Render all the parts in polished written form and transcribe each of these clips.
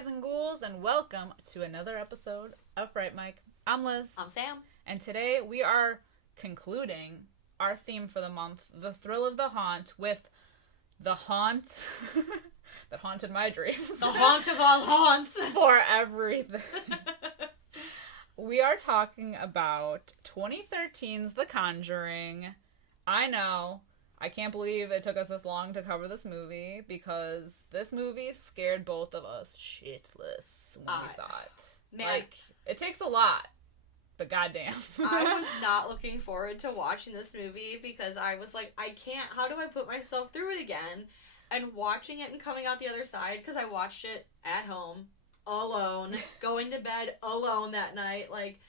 guys and ghouls, and welcome to another episode of Fright Mike. I'm Liz. I'm Sam. And today we are concluding our theme for the month, the thrill of the haunt, with the haunt that haunted my dreams. The haunt of all haunts. For everything. We are talking about 2013's The Conjuring. I know. I can't believe it took us this long to cover this movie, because this movie scared both of us shitless when we saw it. Man, like, it takes a lot, but goddamn. I was not looking forward to watching this movie because I was like, I can't, how do I put myself through it again? And watching it and coming out the other side, because I watched it at home, alone, going to bed alone that night, like,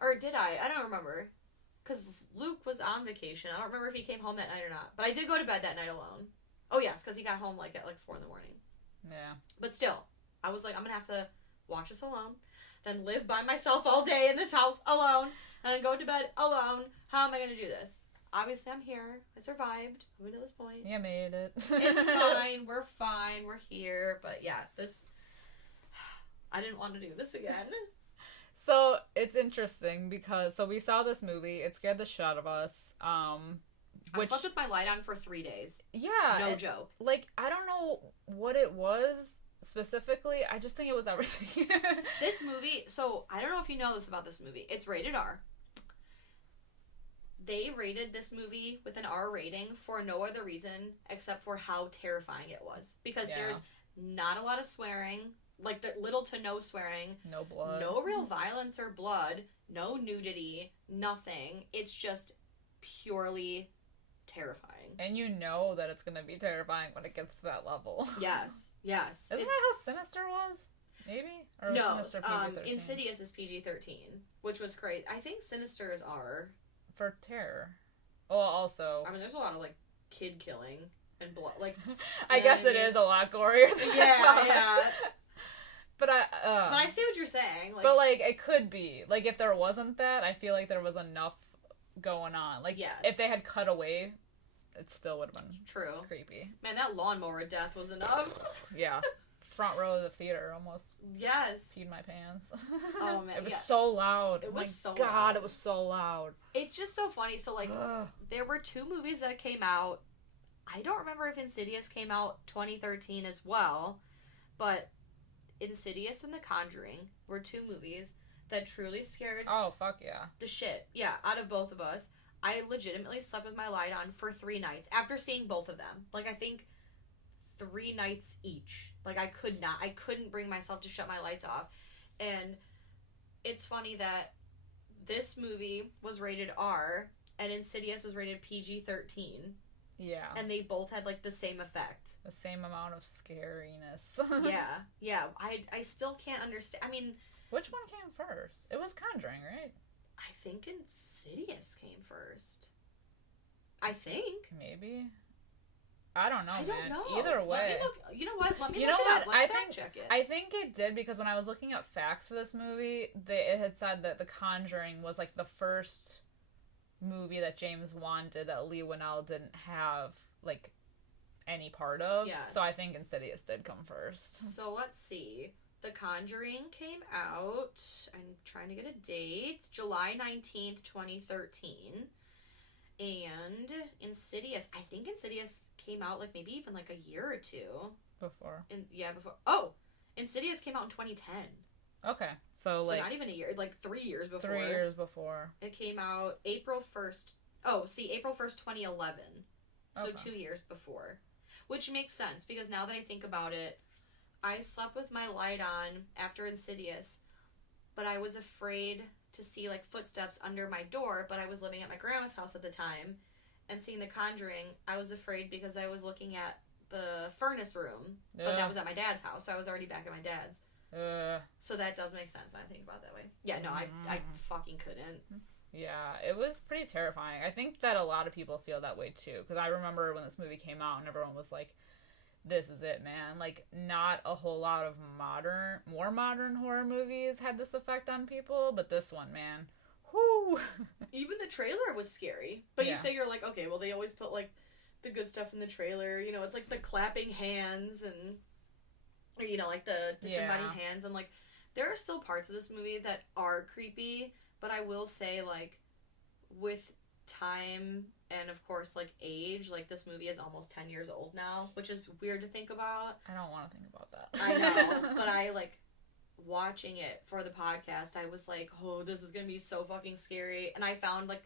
or did I? I don't remember. Because Luke was on vacation. I don't remember if he came home that night or not. But I did go to bed that night alone. Oh, yes, because he got home, at 4 in the morning. Yeah. But still, I was like, I'm going to have to watch this alone, then live by myself all day in this house alone, and then go to bed alone. How am I going to do this? Obviously, I'm here. I survived. I'm to this point. You made it. It's fine. We're fine. We're here. But, yeah, I didn't want to do this again. So, it's interesting because, we saw this movie, it scared the shit out of us, I slept with my light on for 3 days. Yeah. No joke. I don't know what it was specifically, I just think it was everything. This movie, so, I don't know if you know this about this movie, it's rated R. They rated this movie with an R rating for no other reason except for how terrifying it was. Because there's not a lot of swearing. Little to no swearing. No blood. No real violence or blood. No nudity. Nothing. It's just purely terrifying. And you know that it's going to be terrifying when it gets to that level. Yes. Yes. Isn't that how Sinister was? Maybe? Or was no. Sinister PG-13? Insidious is PG-13, which was crazy. I think Sinister is R. For terror. Well, also... I mean, there's a lot of, kid killing and blood. I guess it is a lot gorier than that. Yeah. But I see what you're saying. But, it could be. If there wasn't that, I feel like there was enough going on. Yes. If they had cut away, it still would have been true. Creepy. Man, that lawnmower death was enough. Yeah. Front row of the theater almost. Yes. Peed my pants. Oh, man. It was so loud. It was so God, loud. it was so loud. It's just so funny. So, there were 2 movies that came out. I don't remember if Insidious came out 2013 as well, but Insidious and The Conjuring were 2 movies that truly scared the shit out of both of us. I legitimately slept with my light on for 3 nights after seeing both of them. I think 3 nights each. I couldn't bring myself to shut my lights off. And it's funny that this movie was rated R and Insidious was rated PG-13. Yeah. And they both had, the same effect. The same amount of scariness. Yeah. I still can't understand. I mean... Which one came first? It was Conjuring, right? I think Insidious came first. I think. Maybe. I don't know, I don't know. Either way. Let me look. You know what? Let me look it up. Let's fact check it. I think it did, because when I was looking up facts for this movie, it had said that The Conjuring was, the first movie that James Wan did that Lee Winnell didn't have, any part of. Yes. So I think Insidious did come first. So let's see. The Conjuring came out, I'm trying to get a date, July 19th, 2013. And Insidious, I think Insidious came out, maybe even, a year or 2. Before. Before. Oh! Insidious came out in 2010. Okay. So not even a year, 3 years before. 3 years before. It came out April 1st. Oh, see, April 1st, 2011. So 2 years before. Which makes sense, because now that I think about it, I slept with my light on after Insidious, but I was afraid to see, footsteps under my door, but I was living at my grandma's house at the time, and seeing The Conjuring, I was afraid because I was looking at the furnace room, but that was at my dad's house, so I was already back at my dad's. So that does make sense when I think about it that way. Yeah, no, I fucking couldn't. Yeah, it was pretty terrifying. I think that a lot of people feel that way too, because I remember when this movie came out and everyone was like, this is it, man. Not a whole lot of more modern horror movies had this effect on people, but this one, man, whoo! Even the trailer was scary, but you figure, okay, well, they always put, the good stuff in the trailer, it's the clapping hands and you know, like the disembodied hands, and like there are still parts of this movie that are creepy, but I will say, like, with time and of course like age, like this movie is almost 10 years old now, which is weird to think about. I don't want to think about that. I know, but I like watching it for the podcast, I was like, oh, this is gonna be so fucking scary, and I found like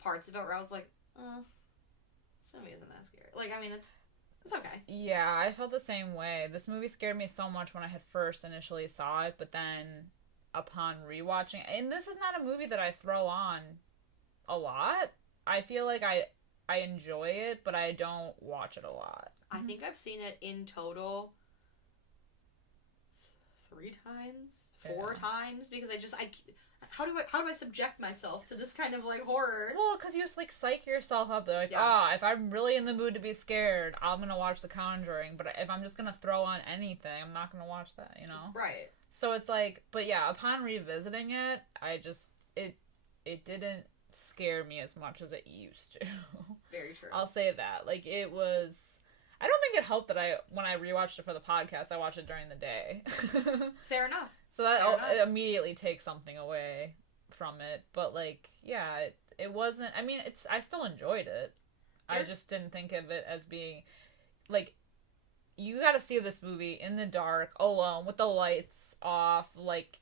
parts of it where I was like, this movie isn't that scary. Like, I mean, it's okay. Yeah, I felt the same way. This movie scared me so much when I had first initially saw it, but then upon rewatching, and this is not a movie that I throw on a lot. I feel like I enjoy it, but I don't watch it a lot. I think I've seen it in total 3 times, 4 times, because how do I subject myself to this kind of like horror? Well, because you just like psych yourself up. They're like, if I'm really in the mood to be scared, I'm gonna watch The Conjuring. But if I'm just gonna throw on anything, I'm not gonna watch that, you know? Right. So it's like, but yeah, upon revisiting it, it didn't scare me as much as it used to. Very true. I'll say that. Like, it was... I don't think it helped that when I rewatched it for the podcast, I watched it during the day. Fair enough. So that it immediately takes something away from it. But, like, yeah, it wasn't... I mean, I still enjoyed it. I just didn't think of it as being... Like, you gotta see this movie in the dark, alone, with the lights off, like...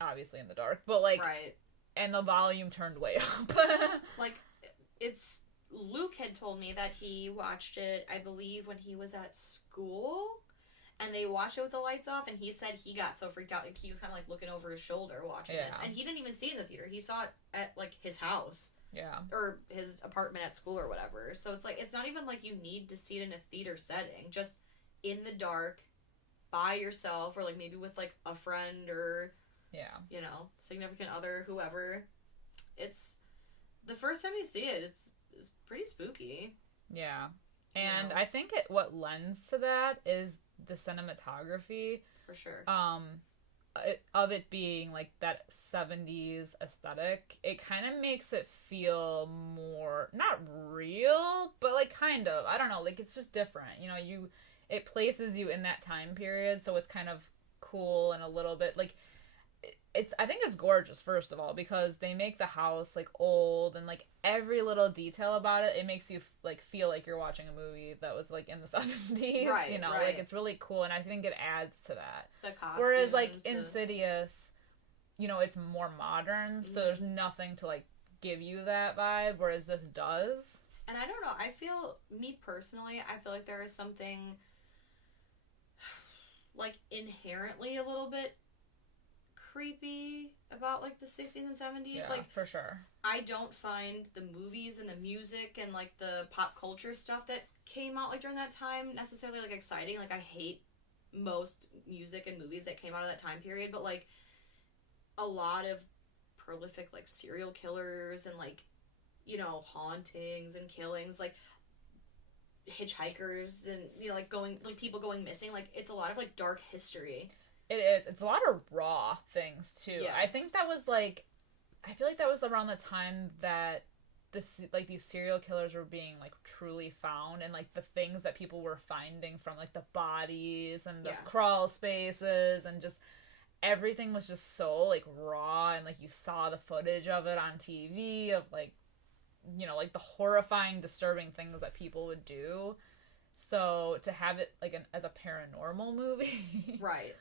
Obviously in the dark, but, like... Right. And the volume turned way up. Like, it's... Luke had told me that he watched it, I believe, when he was at school, and they watched it with the lights off, and he said he got so freaked out, like, he was kind of, like, looking over his shoulder watching this, and he didn't even see it in the theater. He saw it at, like, his house. Yeah. Or his apartment at school or whatever. So it's, like, it's not even, like, you need to see it in a theater setting. Just in the dark, by yourself, or, like, maybe with, like, a friend or, you know, significant other, whoever. It's... The first time you see it, it's pretty spooky. Yeah. And I think what lends to that is the cinematography. For sure. Of it being like that 70s aesthetic. It kind of makes it feel more, not real, but like kind of. I don't know, like it's just different. You know, it places you in that time period, so it's kind of cool and a little bit like I think it's gorgeous, first of all, because they make the house like old, and like every little detail about it makes you like feel like you're watching a movie that was like in the 70s. Right, you know, right. Like it's really cool, and I think it adds to that. The costumes. Whereas like Insidious, you know, it's more modern, so there's nothing to like give you that vibe, whereas this does. And I don't know, I feel like there is something like inherently a little bit creepy about like the 60s and 70s. Yeah, like for sure. I don't find the movies and the music and like the pop culture stuff that came out like during that time necessarily like exciting. Like I hate most music and movies that came out of that time period, but like a lot of prolific like serial killers and like, you know, hauntings and killings, like hitchhikers and, you know, like people going missing, like it's a lot of like dark history. It is. It's a lot of raw things, too. Yes. I think that was, like... I feel like that was around the time that these serial killers were being, like, truly found. And, like, the things that people were finding from, like, the bodies and the crawl spaces. And just... Everything was just so, like, raw. And, like, you saw the footage of it on TV. Of, like... You know, like, the horrifying, disturbing things that people would do. So, to have it, like, as a paranormal movie... Right.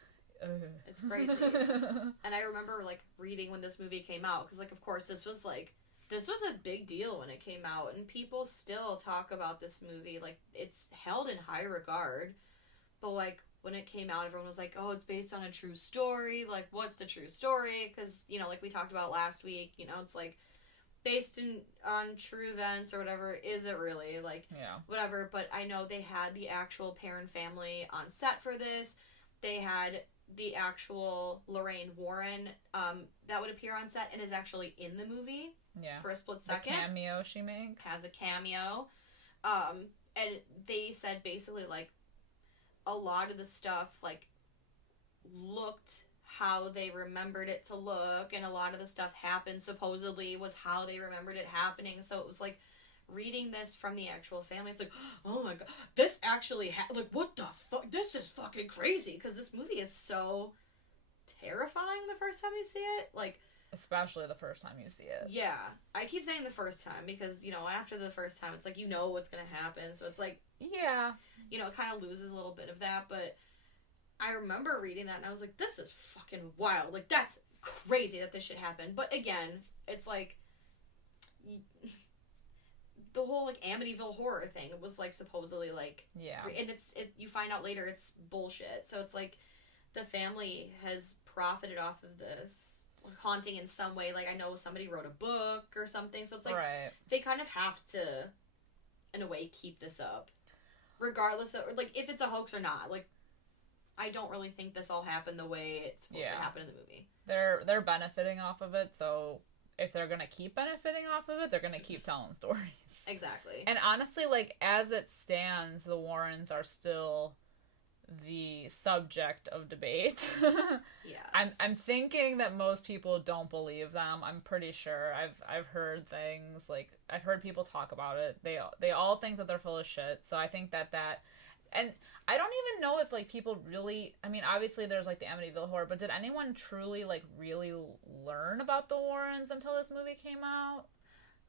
It's crazy. And I remember like reading when this movie came out, because like of course this was a big deal when it came out, and people still talk about this movie, like it's held in high regard. But like when it came out, everyone was like, oh, it's based on a true story. Like, what's the true story? Because, you know, like we talked about last week, you know, it's like based on true events or whatever. Is it really? Like, whatever. But I know they had the actual Perron family on set for this. They had the actual Lorraine Warren that would appear on set and is actually in the movie for a split second. The cameo she makes. Has a cameo. And they said basically, like, a lot of the stuff, like, looked how they remembered it to look, and a lot of the stuff happened supposedly was how they remembered it happening. So it was, like, reading this from the actual family, it's like, oh my god, this actually like, what the fuck, this is fucking crazy, because this movie is so terrifying the first time you see it, like, especially the first time you see it. Yeah, I keep saying the first time because, you know, after the first time, it's like, you know what's gonna happen, so it's like, yeah, you know, it kind of loses a little bit of that, but I remember reading that and I was like, this is fucking wild, like, that's crazy that this shit happened. But again, it's like, the whole, like, Amityville horror thing, it was, like, supposedly, like, yeah, and you find out later it's bullshit, so it's like, the family has profited off of this, like, haunting in some way. Like, I know somebody wrote a book or something, so it's like, right. They kind of have to, in a way, keep this up, regardless of, like, if it's a hoax or not. Like, I don't really think this all happened the way it's supposed to happen in the movie. They're benefiting off of it, so if they're gonna keep benefiting off of it, they're gonna keep telling stories. Exactly. And honestly, like, as it stands, the Warrens are still the subject of debate. Yes. I'm thinking that most people don't believe them. I'm pretty sure. I've heard things, like, I've heard people talk about it. They all think that they're full of shit. So I think that and I don't even know if, like, people really, I mean, obviously there's, like, the Amityville horror, but did anyone truly, like, really learn about the Warrens until this movie came out?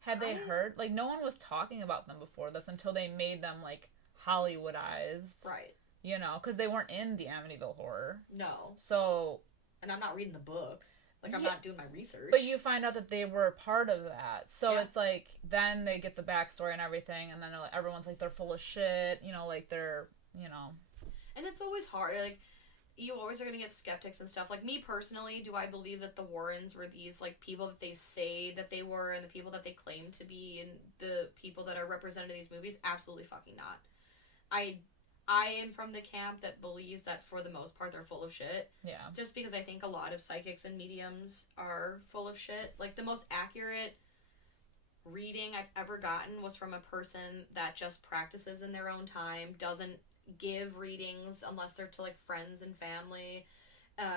Had they heard? Like, no one was talking about them before this until they made them, like, Hollywoodized. Right. You know, because they weren't in the Amityville horror. No. So. And I'm not reading the book. Like, I'm not doing my research. But you find out that they were a part of that. So it's like, then they get the backstory and everything, and then everyone's like, they're full of shit. You know, like, they're, you know. And it's always hard. Like, you always are going to get skeptics and stuff. Like, me personally, do I believe that the Warrens were these, like, people that they say that they were, and the people that they claim to be, and the people that are represented in these movies? Absolutely fucking not. I am from the camp that believes that for the most part they're full of shit. Yeah. Just because I think a lot of psychics and mediums are full of shit. Like, the most accurate reading I've ever gotten was from a person that just practices in their own time, doesn't give readings unless they're to, like, friends and family,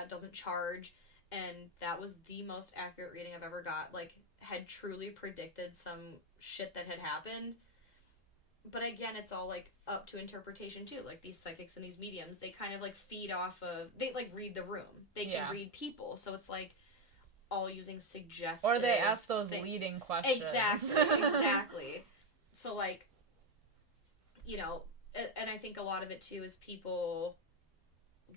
doesn't charge, and that was the most accurate reading I've ever got. Like, had truly predicted some shit that had happened. But again, it's all, like, up to interpretation, too. Like, these psychics and these mediums, they kind of, like, feed off of... They, like, read the room. They can read people. So it's, like, all using suggestive... Or they ask those leading questions. Exactly. So, like, you know... And I think a lot of it, too, is people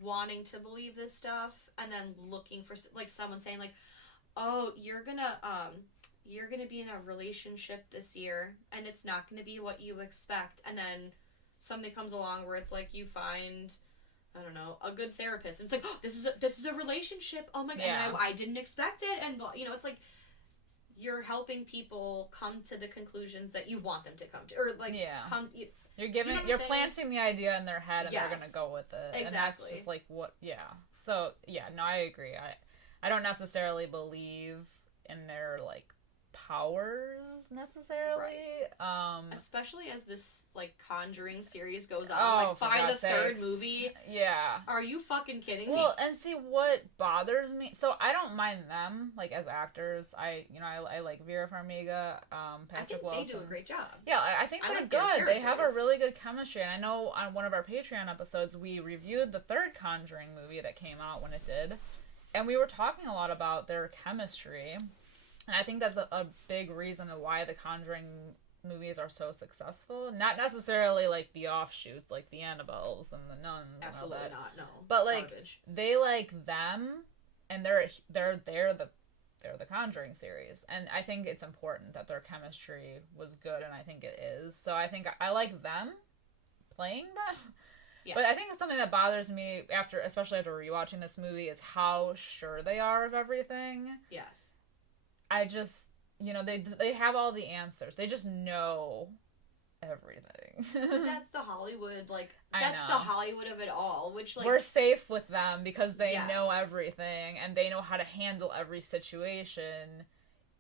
wanting to believe this stuff and then looking for, like, someone saying, like, oh, you're gonna be in a relationship this year, and it's not gonna be what you expect. And then something comes along where it's like you find, I don't know, a good therapist, and it's like, oh, this is a relationship. Oh my god, and I didn't expect it, and you know, it's like you're helping people come to the conclusions that you want them to come to, or like you're planting the idea in their head, and they're gonna go with it. Exactly. And that's just like what. So no, I agree. I don't necessarily believe in their, like, powers necessarily. Right. Especially as this, like, Conjuring series goes on. Like, by the third movie. Yeah. Are you fucking kidding me? Well, and see, what bothers me... So, I don't mind them, like, as actors. I like Vera Farmiga, Patrick Wilson. They do a great job. Yeah, I think they're good. They have a really good chemistry. And I know on one of our Patreon episodes, we reviewed the third Conjuring movie that came out when it did. And we were talking a lot about their chemistry. And I think that's a big reason why the Conjuring movies are so successful. Not necessarily, like, the offshoots, like the Annabelles and the Nuns. Absolutely and all that. not, no. But, like, garbage. They like them, and they're the Conjuring series. And I think it's important that their chemistry was good, and I think it is. So I think I like them playing them. Yeah. But I think something that bothers me, especially after rewatching this movie, is how sure they are of everything. Yes. I just, you know, they have all the answers. They just know everything. But that's the Hollywood, like, that's the Hollywood of it all, which, like... We're safe with them because they know everything, and they know how to handle every situation,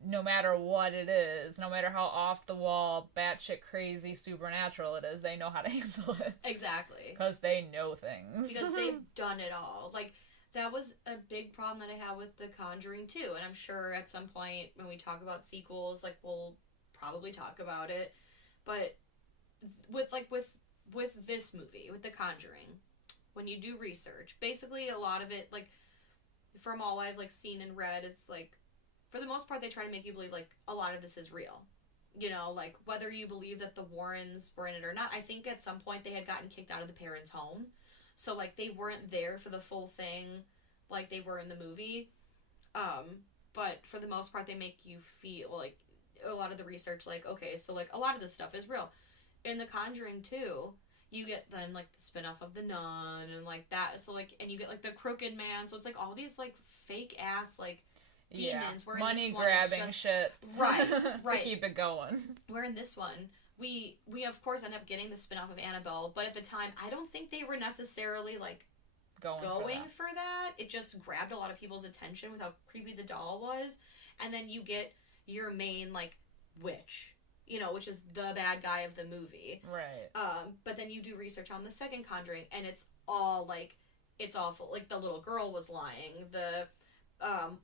no matter what it is, no matter how off-the-wall, batshit crazy, supernatural it is, they know how to handle it. Exactly. Because they know things. Because they've done it all. Like... That was a big problem that I had with The Conjuring, too. And I'm sure at some point when we talk about sequels, like, we'll probably talk about it. But with this movie, with The Conjuring, when you do research, basically a lot of it, like, from all I've, like, seen and read, it's, like, for the most part, they try to make you believe, like, a lot of this is real. You know, like, whether you believe that the Warrens were in it or not, I think at some point they had gotten kicked out of the Perrons' home. So, like, they weren't there for the full thing like they were in the movie. But for the most part, they make you feel, like, a lot of the research, like, okay, so, like, a lot of this stuff is real. In The Conjuring 2, you get then, like, the spin-off of The Nun and, like, that. So, like, and you get, like, the Crooked Man. So it's, like, all these, like, fake-ass, like, demons. Yeah. Money grabbing shit. Right. To keep it going. Where in this one, we of course end up getting the spin-off of Annabelle, but at the time, I don't think they were necessarily, like, going for that. It just grabbed a lot of people's attention with how creepy the doll was. And then you get your main, like, witch, you know, which is the bad guy of the movie. Right. But then you do research on the second Conjuring, and it's all, like, it's awful. Like, the little girl was lying. The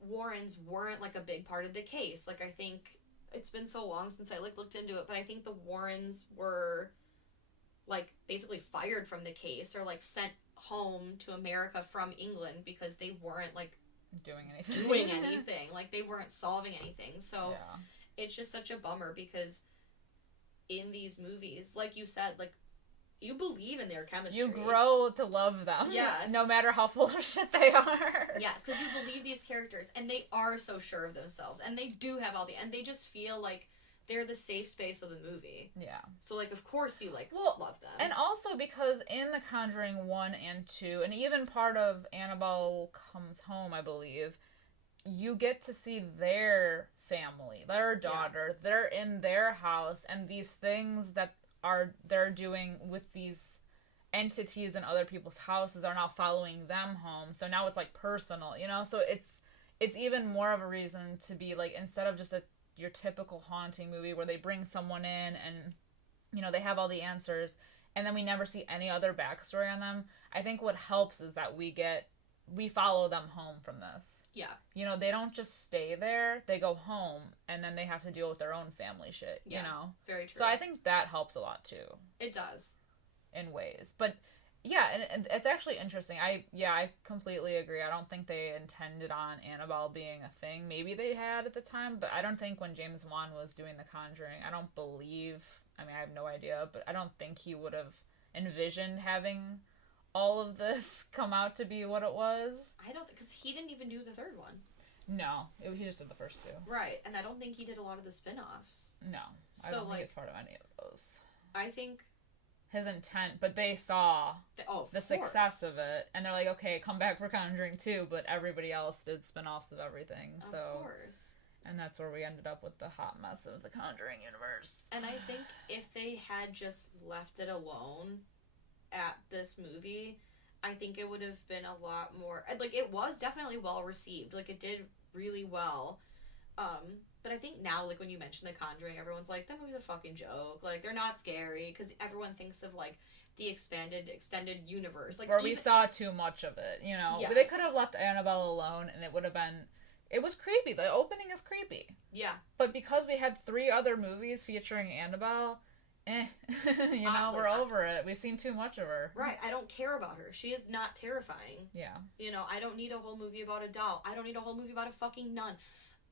Warrens weren't, like, a big part of the case. Like, I think it's been so long since I, like, looked into it, but I think the Warrens were, like, basically fired from the case or, like, sent home to America from England because they weren't, like, doing anything. Like, they weren't solving anything. So it's just such a bummer because in these movies, like you said, like, you believe in their chemistry. You grow to love them. Yes. No matter how full of shit they are. Yes, because you believe these characters, and they are so sure of themselves, and they do have and they just feel like they're the safe space of the movie. Yeah. So, like, of course you, like, love them. And also because in The Conjuring 1 and 2, and even part of Annabelle Comes Home, I believe, you get to see their family, their daughter. Yeah. They're in their house, and these things that they're doing with these entities in other people's houses are now following them home. So now it's, like, personal, you know? So it's even more of a reason to be, like, instead of just your typical haunting movie where they bring someone in and, you know, they have all the answers and then we never see any other backstory on them. I think what helps is that we follow them home from this. Yeah. You know, they don't just stay there. They go home, and then they have to deal with their own family shit, you know? Very true. So I think that helps a lot, too. It does. In ways. But, yeah, and it's actually interesting. I completely agree. I don't think they intended on Annabelle being a thing. Maybe they had at the time, but I don't think when James Wan was doing The Conjuring, I have no idea, but I don't think he would have envisioned having all of this come out to be what it was. I don't think, because he didn't even do the third one. No, he just did the first two. Right, and I don't think he did a lot of the spin-offs. No, I don't think it's part of any of those. I think his intent, but they saw the success of it, and they're like, okay, come back for Conjuring 2, but everybody else did spin-offs of everything. Of course. And that's where we ended up with the hot mess of the Conjuring universe. And I think if they had just left it alone at this movie, I think it would have been a lot more, like, it was definitely well received, like, it did really well, but I think now, like, when you mention The Conjuring, everyone's like, that movie's a fucking joke, like, they're not scary, because everyone thinks of, like, the extended universe, like, where we saw too much of it, you know? Yes. They could have left Annabelle alone, and it would have been, it was creepy, the opening is creepy. Yeah. But because we had 3 other movies featuring Annabelle, you know, we're over it. We've seen too much of her. Right, I don't care about her. She is not terrifying. Yeah. You know, I don't need a whole movie about a doll. I don't need a whole movie about a fucking nun.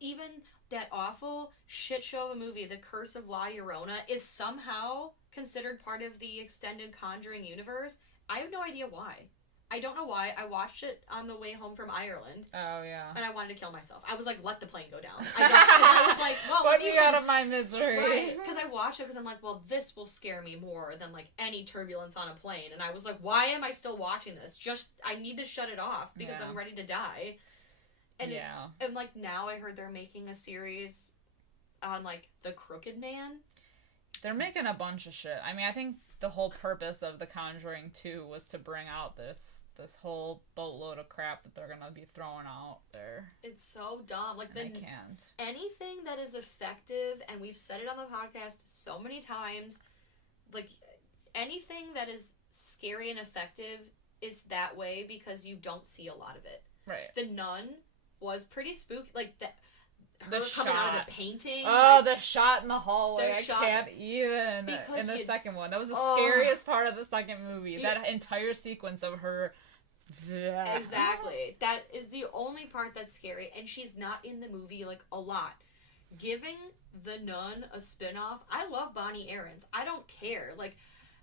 Even that awful shit show of a movie, The Curse of La Llorona, is somehow considered part of the extended Conjuring universe. I have no idea why. I don't know why. I watched it on the way home from Ireland. Oh, yeah. And I wanted to kill myself. I was like, let the plane go down. I was like, well, put me out of my misery. Right. Because I watched it because I'm like, well, this will scare me more than, like, any turbulence on a plane. And I was like, why am I still watching this? I need to shut it off because I'm ready to die. And and, like, now I heard they're making a series on, like, The Crooked Man. They're making a bunch of shit. I mean, I think the whole purpose of The Conjuring 2 was to bring out this whole boatload of crap that they're gonna be throwing out there. It's so dumb. Like, I can't. Anything that is effective, and we've said it on the podcast so many times, like, anything that is scary and effective is that way because you don't see a lot of it. Right. The Nun was pretty spooky. Like, her coming out of the painting. Oh, the shot in the hallway. I shot, can't even. In the second one. That was the scariest part of the second movie. That entire sequence of her. Exactly. That is the only part that's scary, and she's not in the movie, like, a lot. Giving The Nun a spinoff, I love Bonnie Aarons. I don't care. Like,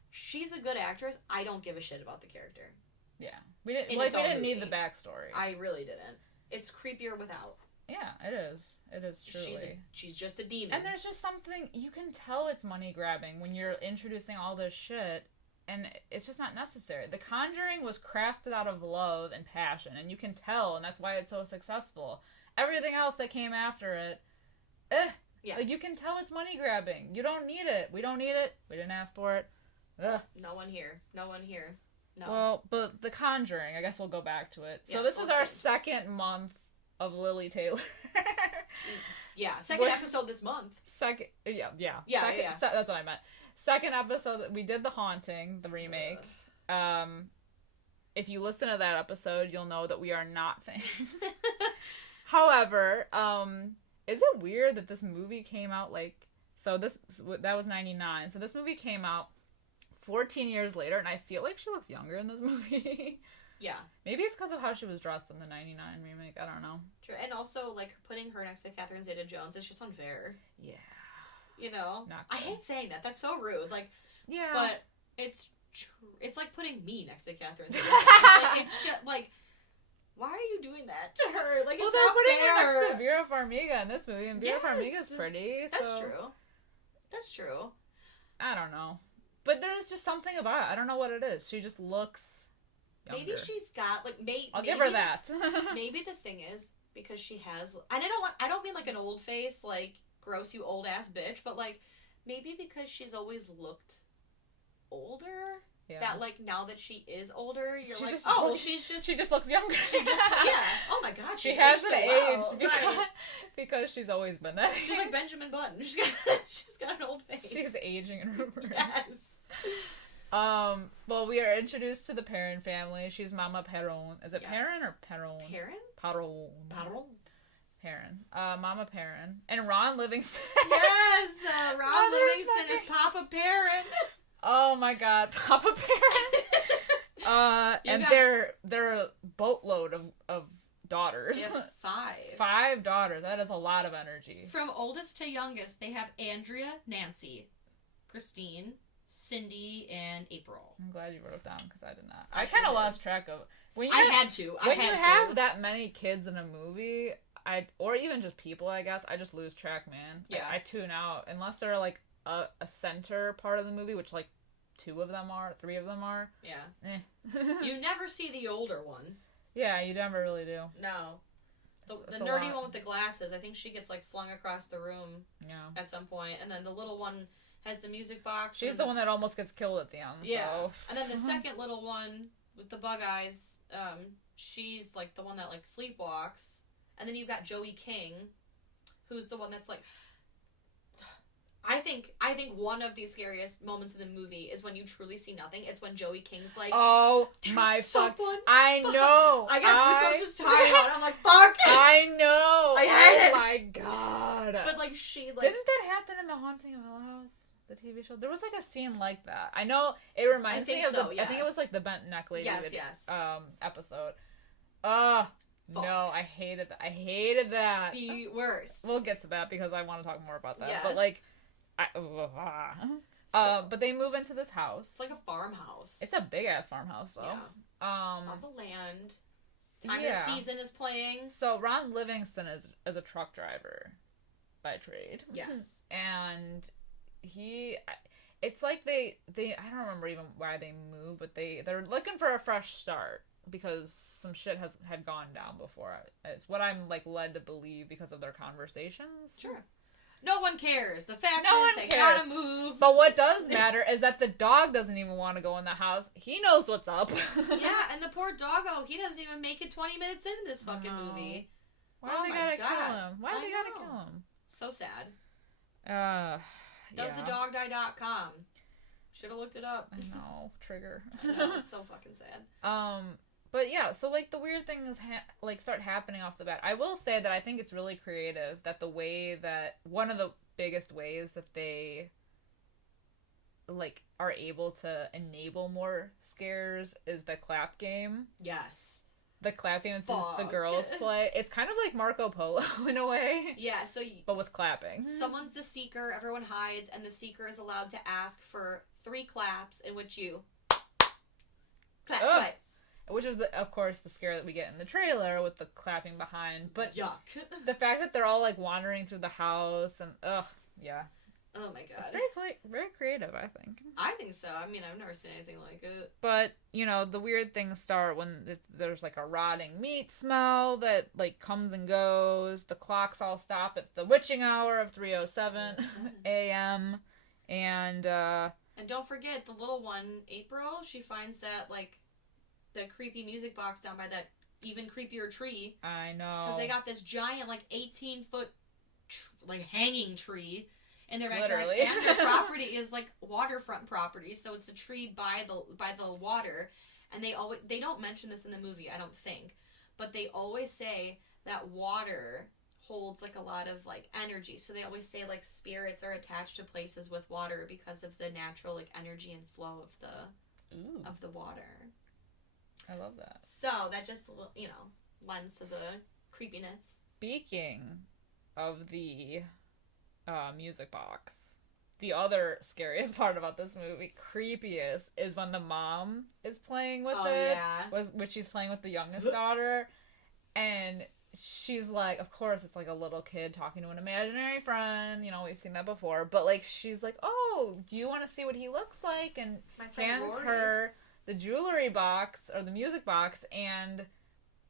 she's a good actress. I don't give a shit about the character. Yeah. We didn't need the backstory. I really didn't. It's creepier without. Yeah, it is. It is truly. She's just a demon. And there's just something, you can tell it's money grabbing when you're introducing all this shit, and it's just not necessary. The Conjuring was crafted out of love and passion, and you can tell, and that's why it's so successful. Everything else that came after it, yeah. Like, you can tell it's money grabbing. You don't need it. We don't need it. We didn't ask for it. No one here. No. Well, but The Conjuring, I guess we'll go back to it. So this is our second month of Lily Taylor. Yeah, second episode this month. Yeah. That's what I meant. Second episode, we did The Haunting, the remake. If you listen to that episode, you'll know that we are not fans. However, is it weird that this movie came out that was 99. So this movie came out 14 years later, and I feel like she looks younger in this movie. Yeah. Maybe it's because of how she was dressed in the 99 remake. I don't know. True. And also, like, putting her next to Catherine Zeta-Jones is just unfair. Yeah. You know? I hate saying that. That's so rude. Like, yeah. But it's like putting me next to Catherine Zeta-Jones. Like, it's just, like, why are you doing that to her? Like, it's not putting fair. her next to Vera Farmiga in this movie, and Vera Farmiga's pretty. That's true. I don't know. But there's just something about it. I don't know what it is. She just looks younger. Maybe she's got, like, I'll give her that. Maybe the thing is, because she has, and I don't mean, like, an old face, like, gross you old ass bitch, but, like, maybe because she's always looked older. Yeah. That, like, now that she is older, you're she's like, just, oh, well, she just looks younger. Yeah. Oh my god, she hasn't aged because she's always been that. She's like Benjamin Button. She's got an old face. She's aging in reverse. Yes. Well, we are introduced to the Perron family. She's Mama Perron. Is it Perron or Perron? Perron. Perron. Mama Perron. And Ron Livingston. Yes! Ron Livingston is Papa Perron. Oh my god, Papa Perron. And they're a boatload of daughters. They have 5. 5 daughters. That is a lot of energy. From oldest to youngest, they have Andrea, Nancy, Christine, Cindy, and April. I'm glad you wrote it down because I did not. I kind of lost track of when you have that many kids in a movie, or even just people, I guess, I just lose track, man. Yeah. I tune out unless they're like a center part of the movie, which like 3 of them are. Yeah. You never see the older one. Yeah, you never really do. No. The nerdy one with the glasses, I think she gets like flung across the room at some point, and then the little one has the music box. She's the one that almost gets killed at the end. Yeah. So. And then the second little one with the bug eyes, she's like the one that like sleepwalks. And then you've got Joey King, who's the one that's like, I think one of the scariest moments in the movie is when you truly see nothing. It's when Joey King's like, oh my fuck, I know. I got goosebumps just talking about it. I'm like, fuck. I know. I hate it. Oh my god. But like she like, didn't that happen in The Haunting of Hill House, the TV show? There was like a scene like that. I know it reminds me of I think it was like the Bent Neck Lady episode. No, I hated that. I hated that. The worst. We'll get to that because I want to talk more about that. Yes. But like, but they move into this house. It's like a farmhouse. It's a big ass farmhouse though. Yeah. Lots of land. Time of season is playing. So Ron Livingston is a truck driver by trade. Yes. And it's like they I don't remember even why they moved, but they're looking for a fresh start because some shit had gone down before. It's what I'm like led to believe because of their conversations. Sure. No one cares. The fact is they gotta move. But what does matter is that the dog doesn't even want to go in the house. He knows what's up. Yeah, and the poor doggo, he doesn't even make it 20 minutes into this fucking movie. Why do they gotta kill him? Why do they gotta kill him? So sad. Does the dog die.com. Should have looked it up. I know. Trigger. I know, it's so fucking sad. But yeah, so like the weird things like start happening off the bat. I will say that I think it's really creative that the way that one of the biggest ways that they like are able to enable more scares is the clap game. Yes. The clap game that the girls play. It's kind of like Marco Polo in a way. Yeah, so but with clapping. Someone's the seeker, everyone hides, and the seeker is allowed to ask for 3 claps in which you clap twice. Which is, of course, the scare that we get in the trailer with the clapping behind. But yuck. The fact that they're all, like, wandering through the house and, yeah. Oh my god. It's very creative, I think. I think so. I mean, I've never seen anything like it. But, you know, the weird things start when there's, like, a rotting meat smell that, like, comes and goes. The clocks all stop. It's the witching hour of 3:07 a.m. And don't forget, the little one, April, she finds that, like, the creepy music box down by that even creepier tree. I know. Because they got this giant, like, 18-foot, like, hanging tree in their backyard. Literally. And their property is, like, waterfront property, so it's a tree by the water. And they don't mention this in the movie, I don't think. But they always say that water holds, like, a lot of, like, energy. So they always say, like, spirits are attached to places with water because of the natural, like, energy and flow of the water. I love that. So that just, you know, lends to the creepiness. Speaking of the music box, the other scariest part about this movie, creepiest, is when the mom is playing with it. Yeah. Which she's playing with the youngest daughter. And she's like, of course, it's like a little kid talking to an imaginary friend. You know, we've seen that before. But, like, she's like, oh, do you want to see what he looks like? And hands her the jewelry box, or the music box, and,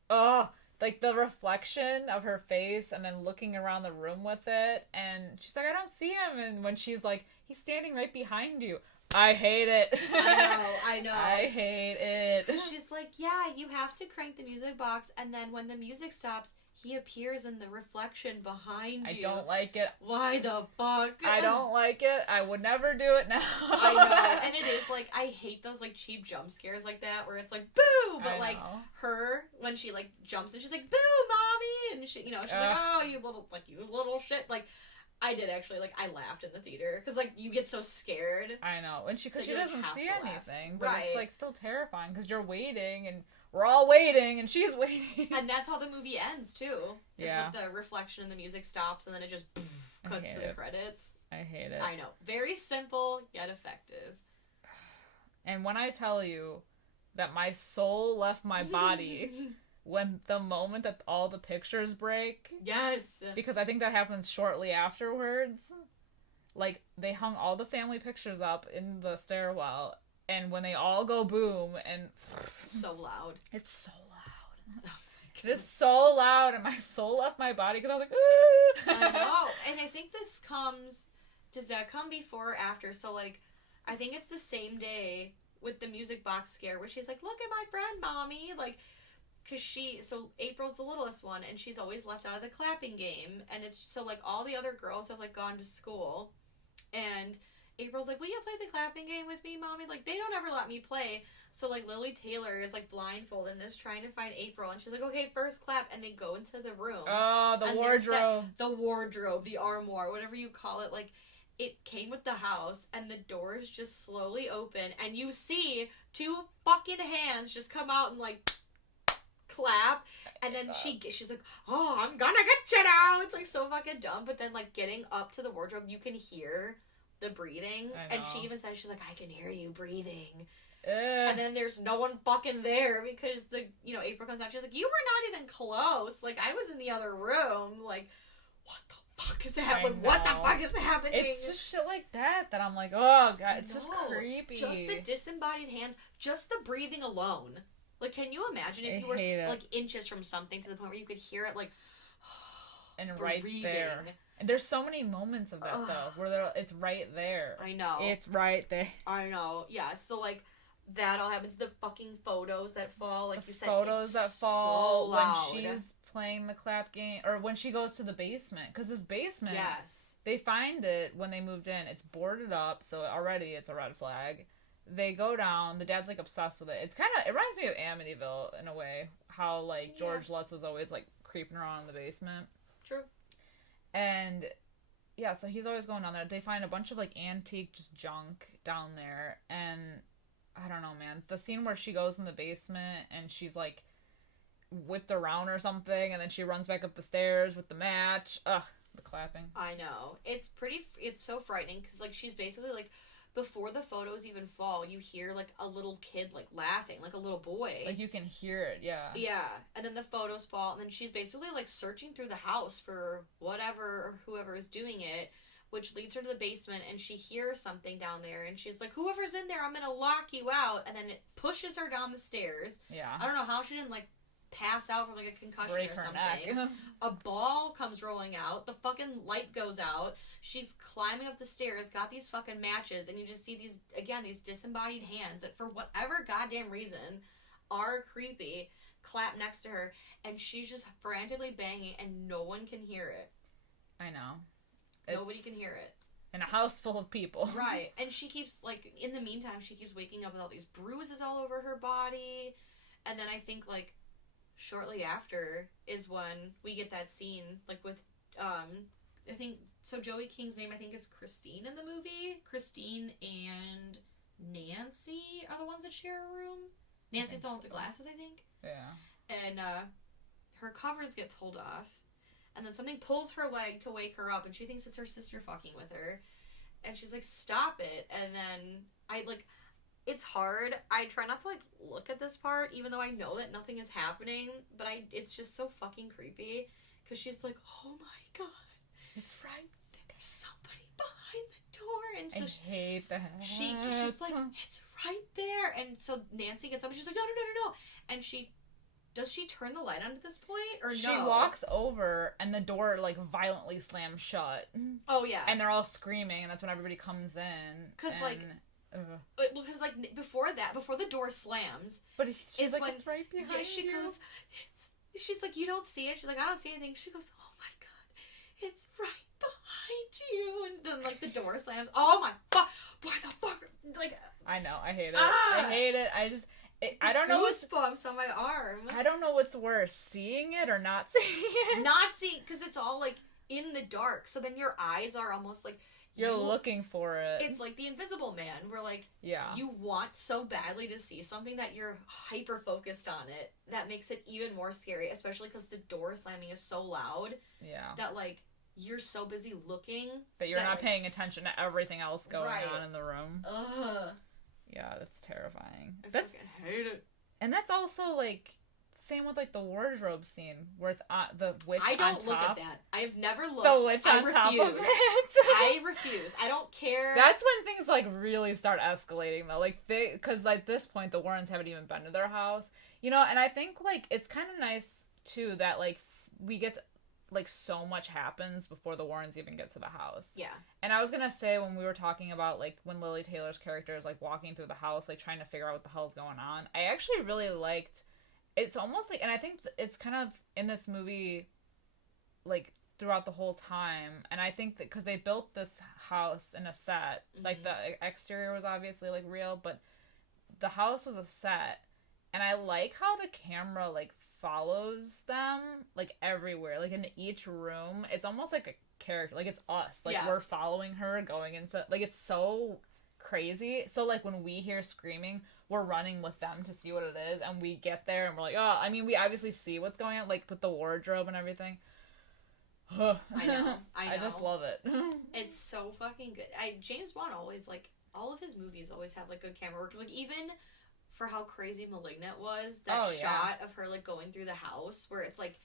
like, the reflection of her face, and then looking around the room with it, and she's like, I don't see him, and when she's like, he's standing right behind you. I hate it. I know. I hate it. She's like, yeah, you have to crank the music box, and then when the music stops, he appears in the reflection behind you. I don't like it. Why the fuck? I don't like it. I would never do it now. I know. And it is, like, I hate those, like, cheap jump scares like that, where it's like, boo! But, like, her, when she, like, jumps and she's like, boo, mommy! And she, you know, she's like, oh, you little shit. Like, I did actually, like, I laughed in the theater. Because, like, you get so scared. I know. And because she doesn't see anything. But right. It's, like, still terrifying. Because you're waiting, and we're all waiting, and she's waiting. And that's how the movie ends, too. Yeah. With the reflection and the music stops, and then it just cuts to the credits. I hate it. I know. Very simple, yet effective. And when I tell you that my soul left my body when the moment that all the pictures break. Yes. Because I think that happens shortly afterwards. Like, they hung all the family pictures up in the stairwell, and when they all go boom, and... So loud. It's so loud. It is so loud, and my soul left my body, because I was like, I know. And I think this comes... Does that come before or after? So, like, I think it's the same day with the music box scare, where she's like, look at my friend, mommy. Like, because so April's the littlest one, and she's always left out of the clapping game. And it's, so, like, all the other girls have, like, gone to school. And April's like, will you play the clapping game with me, mommy? Like, they don't ever let me play. So, like, Lily Taylor is, like, blindfolded and is trying to find April. And she's like, okay, first clap. And they go into the room. Oh, the wardrobe. The wardrobe, the armoire, whatever you call it. Like, it came with the house, and the doors just slowly open. And you see 2 fucking hands just come out and, like, clap. And then she's like, oh, I'm gonna get you now. It's, like, so fucking dumb. But then, like, getting up to the wardrobe, you can hear the breathing. And she even says, she's like, I can hear you breathing. And then there's no one fucking there because April comes out. She's like, you were not even close. Like, I was in the other room. Like, what the fuck is happening? What the fuck is happening? It's just shit like that I'm like, oh god, it's just creepy. Just the disembodied hands, just the breathing alone. Like, can you imagine if you were like inches from something to the point where you could hear it, like, and right there. And there's so many moments of that though, where it's right there. I know. It's right there. I know. Yeah. So, like, that all happens. The fucking photos that fall, like you said. Photos that fall so loud. when she's playing the clap game, or when she goes to the basement, because this basement. Yes. They find it when they moved in. It's boarded up, so already it's a red flag. they go down. The dad's, like, obsessed with it. It reminds me of Amityville in a way. How, like, George Lutz was always, like, creeping around in the basement. True. And, yeah, so he's always going down there. They find a bunch of, like, antique just junk down there. And, I don't know, man. The scene where she goes in the basement and she's, like, whipped around or something, and then she runs back up the stairs with the match. Ugh, the clapping. I know. It's so frightening, because, like, she's basically, like, before the photos even fall, you hear, like, a little kid, like, laughing, like a little boy. Like, you can hear it, yeah. Yeah, and then the photos fall, and then she's basically, like, searching through the house for whatever or whoever is doing it, which leads her to the basement, and she hears something down there, and she's like, whoever's in there, I'm gonna lock you out, and then it pushes her down the stairs. Yeah. I don't know how she didn't, like, pass out from, like, a concussion Break or her something. neck. A ball comes rolling out. The fucking light goes out. She's climbing up the stairs, got these fucking matches, and you just see these disembodied hands that, for whatever goddamn reason, are creepy, clap next to her, and she's just frantically banging, and no one can hear it. I know. Nobody can hear it. In a house full of people. Right. And she keeps, like, in the meantime, she keeps waking up with all these bruises all over her body, and then I think, like, shortly after is when we get that scene, like, with, I think, so Joey King's name, I think, is Christine in the movie. Christine and Nancy are the ones that share a room. Nancy's the one with the glasses, I think. Yeah. And, her covers get pulled off, and then something pulls her leg to wake her up, and she thinks it's her sister fucking with her, and she's like, stop it, and then, it's hard. I try not to, like, look at this part, even though I know that nothing is happening, but it's just so fucking creepy, because she's like, oh my god, it's right there. There's somebody behind the door, and so I hate that. She's like, it's right there, and so Nancy gets up, and she's like, no, and does she turn the light on at this point, or no? She walks over, and the door, like, violently slams shut. Oh, yeah. And they're all screaming, and that's when everybody comes in. Because, before the door slams... But she's like, when, it's right behind you. She goes, she's like, you don't see it? She's like, I don't see anything. She goes, oh my god, it's right behind you. And then, like, the door slams. Oh my fuck, why the fuck? Like... I know, I hate it. I hate it. I don't know what's goosebumps on my arm. I don't know what's worse, seeing it or not seeing it. Not seeing, because it's all, like, in the dark. So then your eyes are almost like you're looking for it. It's like the Invisible Man, where, like, yeah, you want so badly to see something that you're hyper focused on it. That makes it even more scary, especially because the door slamming is so loud. Yeah, that, like, you're so busy looking that you're not paying attention to everything else going on in the room. Ugh. Yeah, that's terrifying. I fucking hate it. And that's also, like, same with, like, the wardrobe scene, where it's the witch on top. I don't look at that. I've never looked. The witch on top of it. I refuse. I don't care. That's when things, like, really start escalating, though. Like, because at this point, the Warrens haven't even been to their house. You know, and I think, like, it's kind of nice, too, that, like, we get... like, so much happens before the Warrens even get to the house. Yeah. And I was gonna say, when we were talking about, like, when Lily Taylor's character is, like, walking through the house, like, trying to figure out what the hell's going on, I actually really liked, it's almost like, and I think it's kind of in this movie, like, throughout the whole time, and I think that, because they built this house in a set, like, the exterior was obviously, like, real, but the house was a set, and I like how the camera, like, follows them, like, everywhere, like, in each room. It's almost like a character, like, it's us, like, we're following her going into, like, it's so crazy. So, like, when we hear screaming, we're running with them to see what it is, and we get there and we're like, oh, I mean, we obviously see what's going on, like, with the wardrobe and everything. I know I just love it. It's so fucking good. James Wan always, like, all of his movies always have, like, good camera work, like, even for how crazy Malignant was, that shot of her, like, going through the house, where it's, like,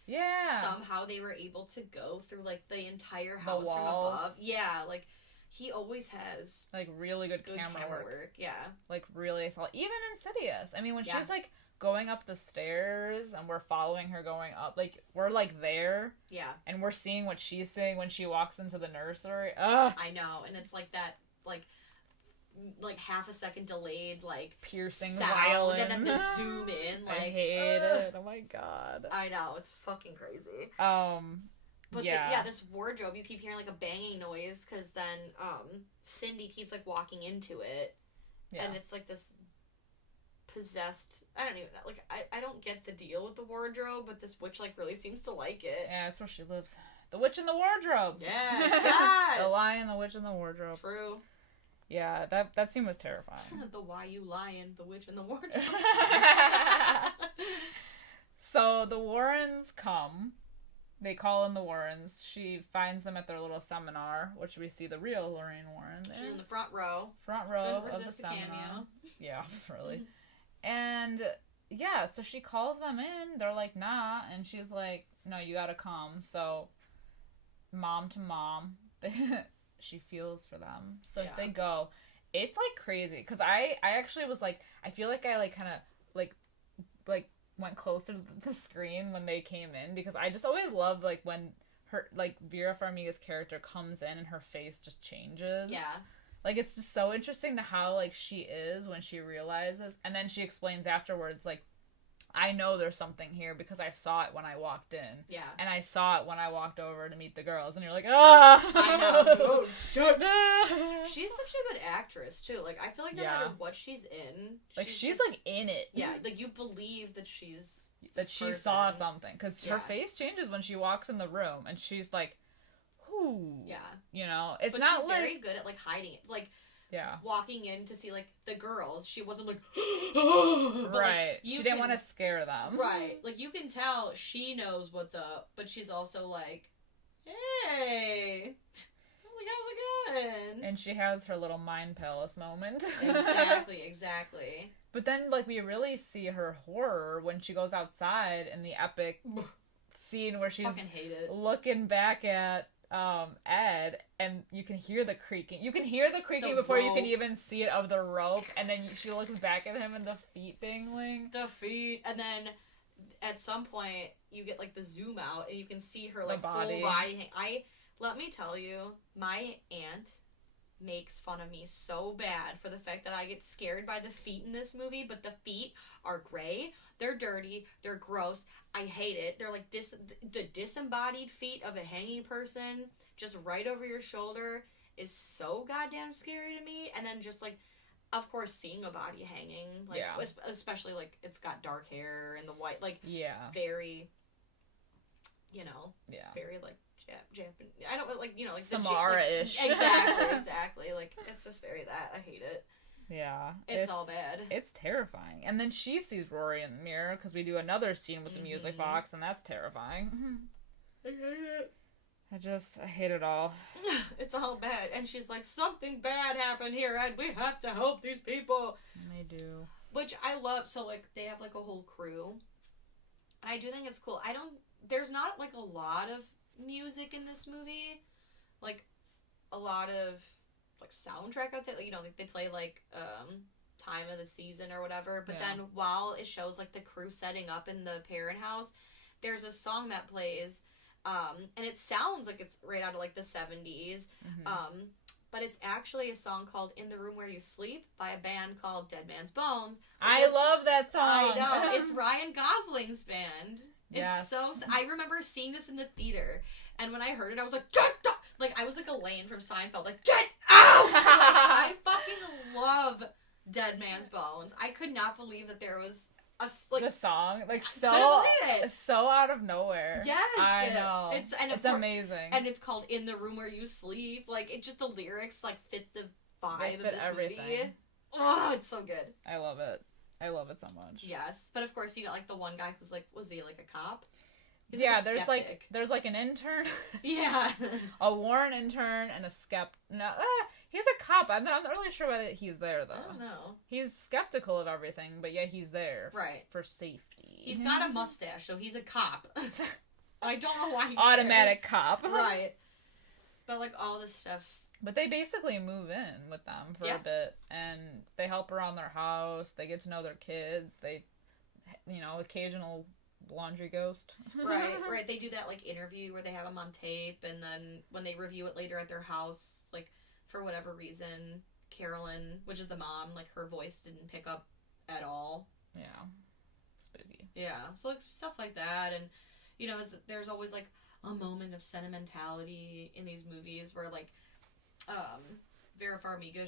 somehow they were able to go through, like, the entire house from above. Yeah, like, he always has, like, really good camera work. Yeah. Like, really solid. Even Insidious. I mean, when she's, like, going up the stairs, and we're following her going up, like, we're, like, there. Yeah. And we're seeing what she's seeing when she walks into the nursery. Ugh. I know, and it's, like, that, like half a second delayed, like, piercing sound, violin, and then the zoom in, like, I hate it. Oh my god. I know, it's fucking crazy. But this wardrobe, you keep hearing, like, a banging noise, because then Cindy keeps, like, walking into it, Yeah. And it's like this possessed, I don't even know, like, I don't get the deal with the wardrobe, but this witch, like, really seems to like it. Yeah, that's where she lives. The witch in the wardrobe! Yes, yes! The lion, the witch in the wardrobe. True. Yeah, that scene was terrifying. The why you lion, the witch in the wardrobe. So the Warrens come. They call in the Warrens. She finds them at their little seminar, which we see the real Lorraine Warren there. She's in the front row. Front row Couldn't of the resist a seminar. cameo. Yeah, really. And yeah, so she calls them in. They're like, nah. And she's like, no, you gotta come. So mom to mom, she feels for them. So Yeah. they go. It's like crazy. Because I actually was like, I feel like I like kind of like went closer to the screen when they came in, because I just always love like when her, like, Vera Farmiga's character comes in and her face just changes. Yeah. Like, it's just so interesting to how, like, she is when she realizes, and then she explains afterwards, like, I know there's something here because I saw it when I walked in. Yeah. And I saw it when I walked over to meet the girls, and you're like, ah! I know. Oh, shit. She's She's such a good actress, too. Like, I feel like no matter what she's in... like, she's just, like, in it. Yeah, like, you believe that she's... That she saw something. Because her face changes when she walks in the room, and she's like, whoo. Yeah. You know? It's but not she's like... very good at, like, hiding it. Like... Yeah. Walking in to see, like, the girls, she wasn't like, but, right. Like, she didn't want to scare them. Right. Like, you can tell she knows what's up, but she's also like, hey, how's it going? And she has her little mind palace moment. Exactly. But then, like, we really see her horror when she goes outside in the epic scene where she's fucking hate it. Looking back at Ed, and you can hear the creaking. You can hear the creaking before you can even see it of the rope, and then she looks back at him and the feet dangling. The feet, and then at some point you get like the zoom out and you can see her like body. Full body. Let me tell you, my aunt makes fun of me so bad for the fact that I get scared by the feet in this movie, but the feet are gray, they're dirty, they're gross. I hate it. They're like the disembodied feet of a hanging person just right over your shoulder is so goddamn scary to me. And then just like, of course, seeing a body hanging, like, especially like it's got dark hair and the white, like, very, you know, very like Japanese. I don't like, you know, like Samara-ish. Exactly. Like, it's just very that. I hate it. Yeah. It's all bad. It's terrifying. And then she sees Rory in the mirror, because we do another scene with the music box, and that's terrifying. I hate it. I hate it all. It's all bad. And she's like, something bad happened here, and we have to help these people. And they do. Which I love. So, like, they have, like, a whole crew. And I do think it's cool. There's not, like, a lot of music in this movie. Like, a lot of, like, soundtrack, I'd say. Like, you know, like, they play, like, Time of the Season or whatever. But then while it shows, like, the crew setting up in the Perron house, there's a song that plays, and it sounds like it's right out of, like, the 70s. But it's actually a song called In the Room Where You Sleep by a band called Dead Man's Bones. I love that song. I know. It's Ryan Gosling's band. Yes. It's I remember seeing this in the theater, and when I heard it, I was like, get out! Like, I was like Elaine from Seinfeld, like, get out! Like, I fucking love Dead Man's Bones. I could not believe that there was the song, like, so out of nowhere. Yes, I know. It's amazing, and it's called In the Room Where You Sleep. Like, it just, the lyrics like fit the vibe of this movie. Oh, it's so good. I love it so much. Yes, but of course you got like the one guy who's like, was he like a cop? He's there's like an intern. Yeah, a Warren intern and a he's a cop. I'm not really sure why he's there, though. I don't know. He's skeptical of everything, but yeah, he's there. Right. For safety. He's got a mustache, so he's a cop. I don't know why he's automatic cop. Right. But, like, all this stuff. But they basically move in with them for a bit, and they help around their house. They get to know their kids. They, you know, occasional laundry ghost. Right. They do that, like, interview where they have them on tape, and then when they review it later at their house, like, for whatever reason, Carolyn, which is the mom, like, her voice didn't pick up at all. Yeah. Spooky. Yeah. So, like, stuff like that, and, you know, there's always, like, a moment of sentimentality in these movies where, like, Vera Farmiga,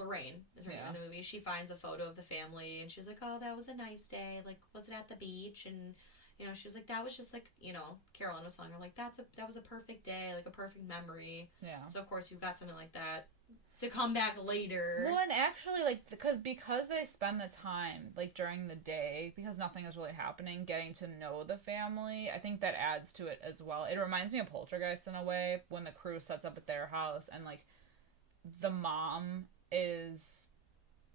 Lorraine is her name in the movie. She finds a photo of the family, and she's like, oh, that was a nice day. Like, was it at the beach? And, you know, she was like, that was just, like, you know, Carolyn was telling her, like, that was a perfect day, like, a perfect memory. Yeah. So, of course, you've got something like that to come back later. Well, and actually, like, because they spend the time, like, during the day, because nothing is really happening, getting to know the family, I think that adds to it as well. It reminds me of Poltergeist in a way, when the crew sets up at their house, and, like, the mom is,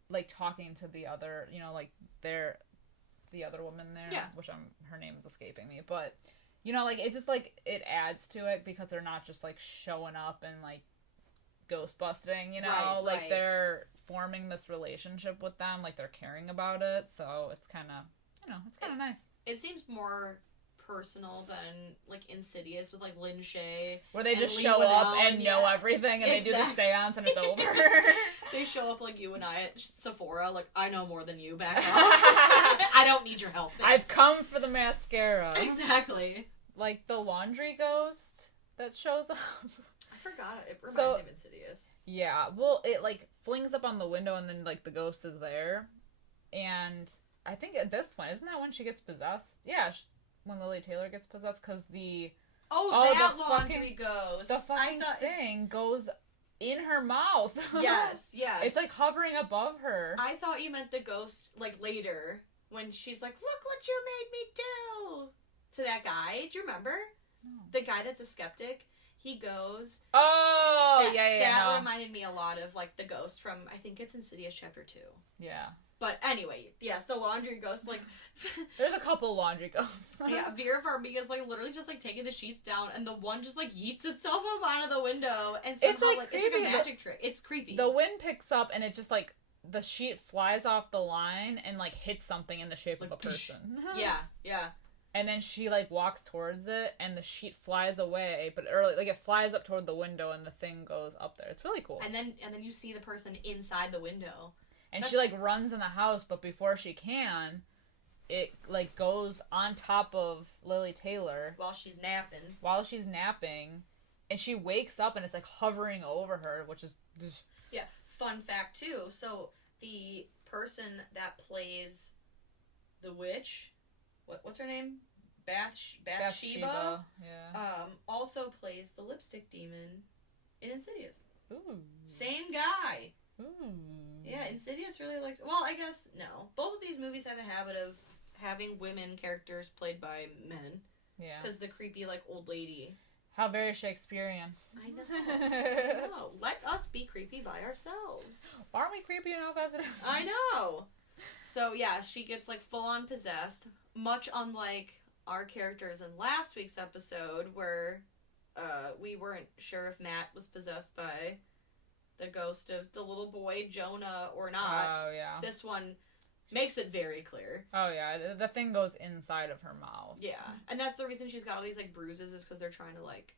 like, talking to the other, you know, like, the other woman there, which her name is escaping me, but, you know, like, it just, like, it adds to it, because they're not just, like, showing up and, like, ghost busting, you know, like, they're forming this relationship with them, like, they're caring about it, so it's kind of, you know, it's kind of nice. It seems more personal than, like, Insidious with, like, Lin Shaye, where they just show up and know everything, and they do the seance, and it's over. They show up like you and I at Sephora, like, I know more than you, back up. I don't need your help. Thanks. I've come for the mascara. Exactly. Like, the laundry ghost that shows up. I forgot it. It reminds me of Insidious. Yeah, well, it, like, flings up on the window, and then, like, the ghost is there, and I think at this point, isn't that when she gets possessed? Yeah, when Lily Taylor gets possessed, because the laundry ghost. The fucking thing goes in her mouth. Yes. It's, like, hovering above her. I thought you meant the ghost, like, later, when she's like, look what you made me do! To that guy. Do you remember? No. The guy that's a skeptic. He goes... Oh! That reminded me a lot of, like, the ghost from, I think it's Insidious Chapter 2. Yeah. But anyway, yes, the laundry ghost, like... There's a couple laundry ghosts. Yeah, Vera Farmiga's, like, literally just, like, taking the sheets down, and the one just, like, yeets itself up out of the window, and somehow, it's like a magic trick. It's creepy. The wind picks up, and it just, like, the sheet flies off the line, and, like, hits something in the shape of a person. Yeah. And then she, like, walks towards it, and the sheet flies away, but like, it flies up toward the window, and the thing goes up there. It's really cool. And then you see the person inside the window. And she, like, runs in the house, but before she can, it, like, goes on top of Lily Taylor. While she's napping. And she wakes up, and it's, like, hovering over her, which is just... Yeah, fun fact, too. So, the person that plays the witch... What's her name? Bathsheba. Yeah. Also plays the lipstick demon in Insidious. Ooh. Same guy. Ooh. Yeah, Insidious really likes... Well, I guess, no. Both of these movies have a habit of having women characters played by men. Yeah. Because the creepy, like, old lady... How very Shakespearean. I know. Let us be creepy by ourselves. Aren't we creepy enough as it is? I know. So, yeah, she gets, like, full-on possessed. Much unlike our characters in last week's episode, where we weren't sure if Matt was possessed by the ghost of the little boy, Jonah, or not. Oh, yeah. This one makes it very clear. Oh, yeah. The thing goes inside of her mouth. Yeah. And that's the reason she's got all these, like, bruises, is because they're trying to, like...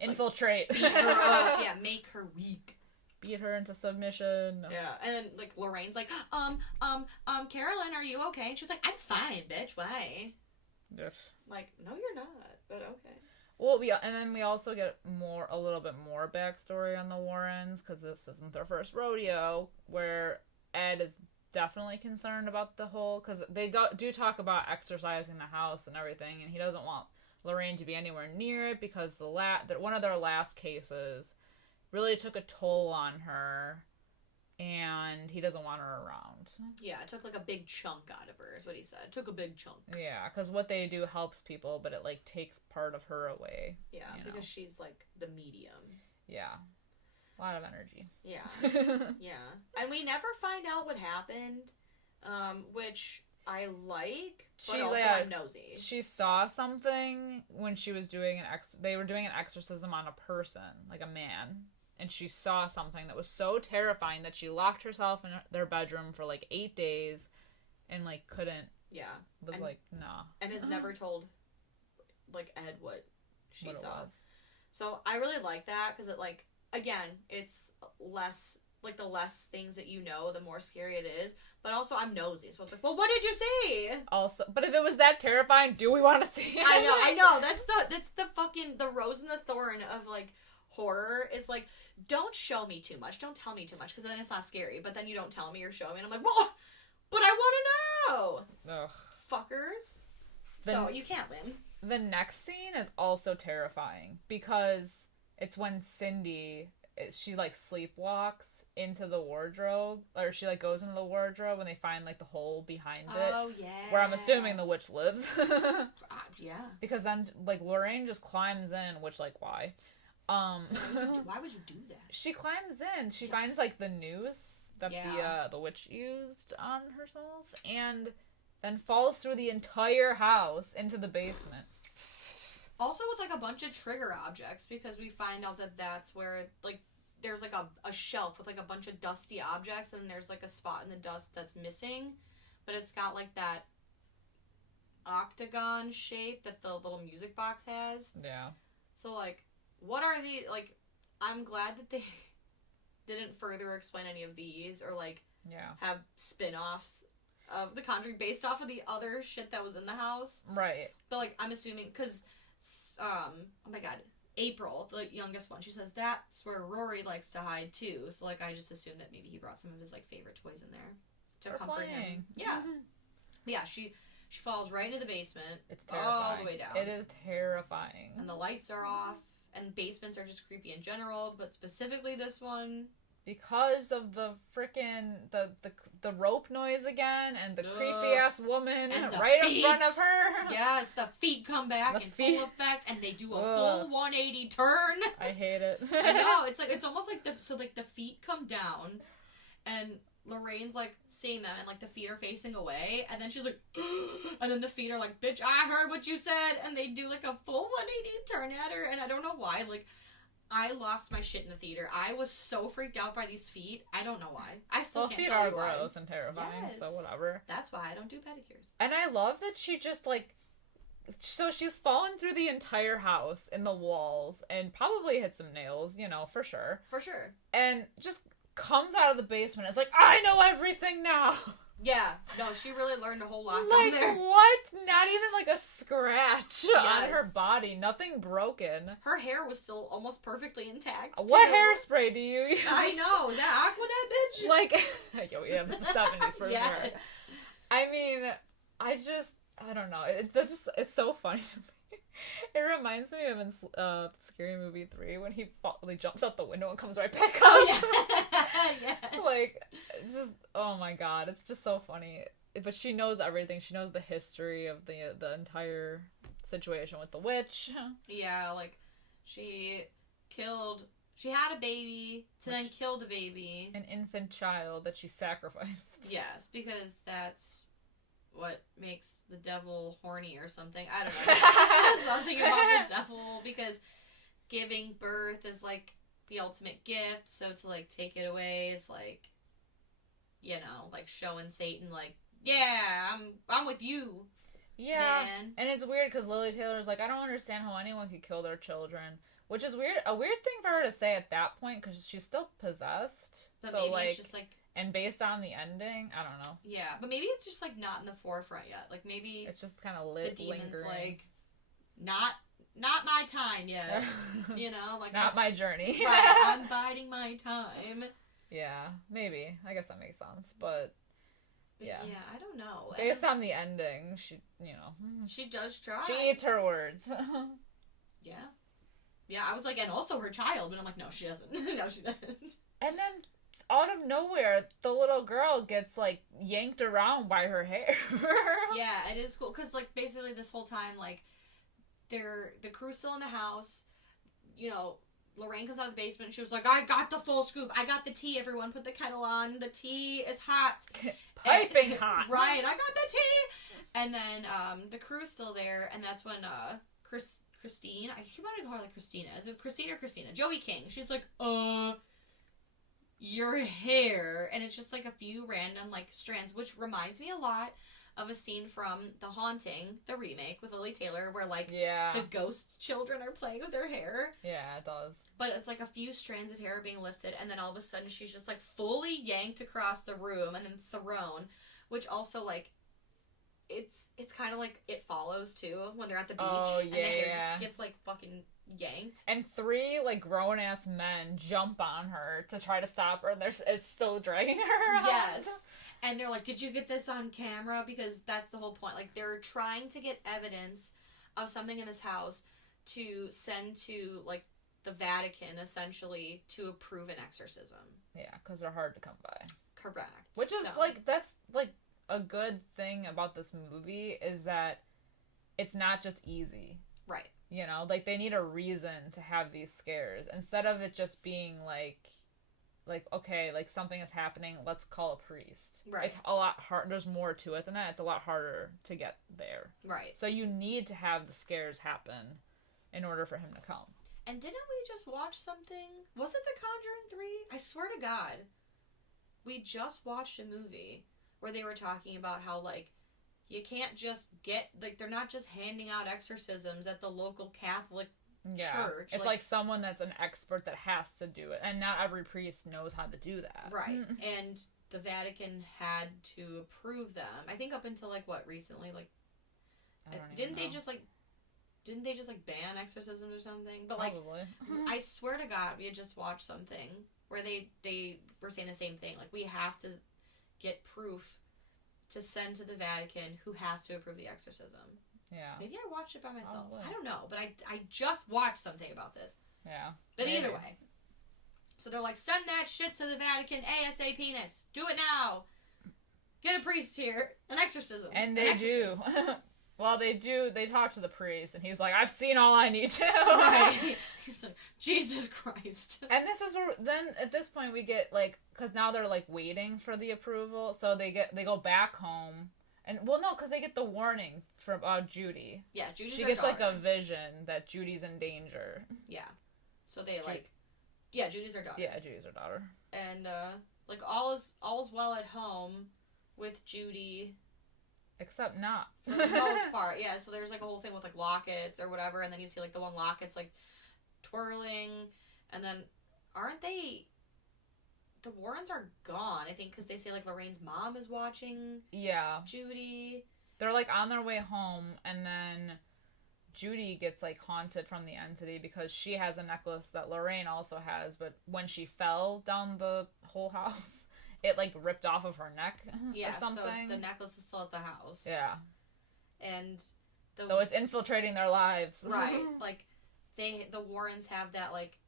infiltrate. Beat her up. Yeah, make her weak. Beat her into submission. Yeah. And then, like, Lorraine's like, Carolyn, are you okay? And she's like, I'm fine, bitch. Why? Yes. Like, no, you're not. But okay. Well, and then we also get a little bit more backstory on the Warrens, because this isn't their first rodeo, where Ed is definitely concerned about the whole, because they do talk about exercising the house and everything, and he doesn't want Lorraine to be anywhere near it, because one of their last cases really took a toll on her, and he doesn't want her around. Yeah, it took, like, a big chunk out of her, is what he said. It took a big chunk. Yeah, because what they do helps people, but it, like, takes part of her away. Yeah, because she's, like, the medium. Yeah. A lot of energy. Yeah. Yeah. And we never find out what happened, which I like, but I'm nosy. She saw something when she was doing they were doing an exorcism on a person, like a man. And she saw something that was so terrifying that she locked herself in their bedroom for, like, 8 days and, like, couldn't. Yeah. Like, nah. And has never told, like, Ed what she saw. So I really like that, because it, like, again, it's less, like, the less things that you know, the more scary it is. But also, I'm nosy, so it's like, well, what did you see? Also, but if it was that terrifying, do we want to see it? I know. That's the fucking, the rose and the thorn of, like, horror is like, don't show me too much. Don't tell me too much, because then it's not scary. But then you don't tell me or show me, and I'm like, well, but I want to know. Ugh. Fuckers. So you can't win. The next scene is also terrifying because it's when Cindy, she like sleepwalks into the wardrobe, or she like goes into the wardrobe and they find like the hole behind it. Oh yeah. Where I'm assuming the witch lives. Yeah. Because then like Lorraine just climbs in, which like why? Why would you do that? She climbs in. She finds like the noose that the witch used on herself, and then falls through the entire house into the basement. Also with, like, a bunch of trigger objects, because we find out that that's where, like, there's, like, a shelf with, like, a bunch of dusty objects, and there's, like, a spot in the dust that's missing, but it's got, like, that octagon shape that the little music box has. Yeah. So, like, what are the, like, I'm glad that they didn't further explain any of these, or, like, have spin-offs of The Conjuring based off of the other shit that was in the house. Right. But, like, I'm assuming, because... oh my god, April, the youngest one, she says that's where Rory likes to hide too. So like I just assumed that maybe he brought some of his like favorite toys in there to comfort him. Yeah. Yeah, she falls right into the basement. It's terrifying. All the way down. It is terrifying. And the lights are off, and basements are just creepy in general, but specifically this one. Because of the frickin' the rope noise again, and the creepy ass woman right in front of her. Yes, the feet come back in full effect, and they do a full 180 turn. I hate it. I know, it's almost like the feet come down, and Lorraine's like seeing them, and like the feet are facing away, and then she's like, and then the feet are like, bitch, I heard what you said, and they do like a full 180 turn at her, and I don't know why, like. I lost my shit in the theater. I was so freaked out by these feet. I don't know why. I still can't tell you why. Feet are gross and terrifying, so whatever. That's why I don't do pedicures. And I love that she just, like... So she's fallen through the entire house in the walls and probably hit some nails, you know, for sure. For sure. And just comes out of the basement. It's like, I know everything now! Yeah, no, she really learned a whole lot like, down there. What? Not even like a scratch on her body. Nothing broken. Her hair was still almost perfectly intact. What hairspray do you use? I know. Is that Aquanet, bitch? Like, yo, yeah, the 70s for yes. sure. I mean, I don't know. It's so funny to me. It reminds me of in Scary Movie 3 when he jumps out the window and comes right back up. Oh, yeah. Yes. Like, just, oh my god, it's just so funny. But she knows everything. She knows the history of the entire situation with the witch. Yeah, like, she had a baby, then killed a baby. An infant child that she sacrificed. Yes, because that's what makes the devil horny or something. I don't know. She says something about the devil, because giving birth is, like, the ultimate gift, so to, like, take it away is, like, you know, like, showing Satan, like, yeah, I'm with you. Yeah, man. And it's weird, because Lily Taylor's like, I don't understand how anyone could kill their children, which is weird. A weird thing for her to say at that point, because she's still possessed. But so, maybe like, it's just, like... And based on the ending, I don't know. Yeah, but maybe it's just, like, not in the forefront yet. Like, maybe... It's just kind of the demon's lingering. Like, not my time yet. You know? Like, not my journey. Right, I'm biding my time. Yeah, maybe. I guess that makes sense, but yeah. Yeah, I don't know. Based on the ending, she, you know. She does try. She eats her words. Yeah. Yeah, I was like, and also her child, but I'm like, no, she doesn't. No, she doesn't. And then, out of nowhere, the little girl gets, like, yanked around by her hair. Yeah, it is cool, because, like, basically this whole time, like, the crew's still in the house, you know, Lorraine comes out of the basement, and she was like, I got the full scoop, I got the tea, everyone put the kettle on, the tea is hot. Piping hot. Right, I got the tea! And then, the crew's still there, and that's when, Christine, I keep wanting to call her, like, Christina. Is it Christine or Christina? Joey King. She's like, your hair. And it's just, like, a few random, like, strands, which reminds me a lot of a scene from The Haunting, the remake, with Lily Taylor, where, like, the ghost children are playing with their hair. Yeah, it does. But it's, like, a few strands of hair being lifted, and then all of a sudden she's just, like, fully yanked across the room and then thrown, which also, like, it's kind of like It Follows, too, when they're at the beach, and the hair just gets, like, fucking yanked. And 3, like, grown-ass men jump on her to try to stop her, and it's still dragging her around. Yes. And they're like, did you get this on camera? Because that's the whole point. Like, they're trying to get evidence of something in this house to send to, like, the Vatican, essentially, to approve an exorcism. Yeah, because they're hard to come by. Correct. Which is, like, that's, like, a good thing about this movie is that it's not just easy. Right. You know, like, they need a reason to have these scares. Instead of it just being, like, okay, like, something is happening, let's call a priest. Right. It's a lot hard. There's more to it than that. It's a lot harder to get there. Right. So you need to have the scares happen in order for him to come. And didn't we just watch something? Was it The Conjuring 3? I swear to God. We just watched a movie where they were talking about how, like, you can't just get, like, they're not just handing out exorcisms at the local Catholic church. It's like someone that's an expert that has to do it. And not every priest knows how to do that. Right. And the Vatican had to approve them. I think up until, like, what, recently? Like, didn't they just ban exorcisms or something? But, like, I swear to God, we had just watched something where they were saying the same thing. Like, we have to get proof to send to the Vatican who has to approve the exorcism. Yeah. Maybe I watched it by myself. Probably. I don't know, but I just watched something about this. Yeah. But either way. So they're like, send that shit to the Vatican ASAP penis. Do it now. Get a priest here. An exorcism. And they do. Well, they do. They talk to the priest, and he's like, I've seen all I need to. Right. He's like, Jesus Christ. And this is where, then, at this point, we get, like, because now they're, like, waiting for the approval, so they go back home, and, well, no, because they get the warning from Judy. Yeah, Judy's She their gets, daughter. like, a vision that Judy's in danger. Yeah. So they, like, yeah, Judy's their daughter. Yeah, Judy's their daughter. And, like, all's well at home with Judy. Except not. For the most part, yeah. So there's, like, a whole thing with, like, lockets or whatever, and then you see, like, the one locket's, like, twirling, and then aren't they... The Warrens are gone, I think, because they say, like, Lorraine's mom is watching Judy. They're, like, on their way home, and then Judy gets, like, haunted from the entity because she has a necklace that Lorraine also has, but when she fell down the whole house... It, like, ripped off of her neck or something. So the necklace is still at the house. Yeah. And... So it's infiltrating their lives. Right. Like, the Warrens have that, like,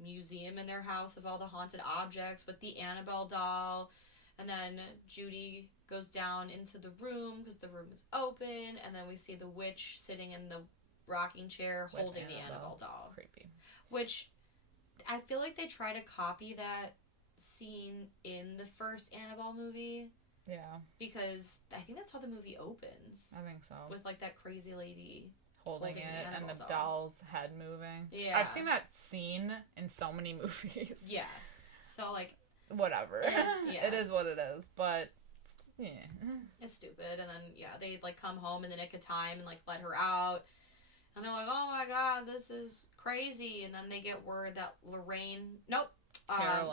museum in their house of all the haunted objects with the Annabelle doll. And then Judy goes down into the room because the room is open. And then we see the witch sitting in the rocking chair holding the Annabelle doll. Creepy. Which, I feel like they try to copy that scene in the first Annabelle movie. Yeah. Because I think that's how the movie opens. I think so. With, like, that crazy lady holding it and the doll's head moving. Yeah. I've seen that scene in so many movies. Yes. So, like... Whatever. Yeah. It is what it is. But, yeah. It's stupid. And then, yeah, they, like, come home in the nick of time and, like, let her out. And they're like, oh my god, this is crazy. And then they get word that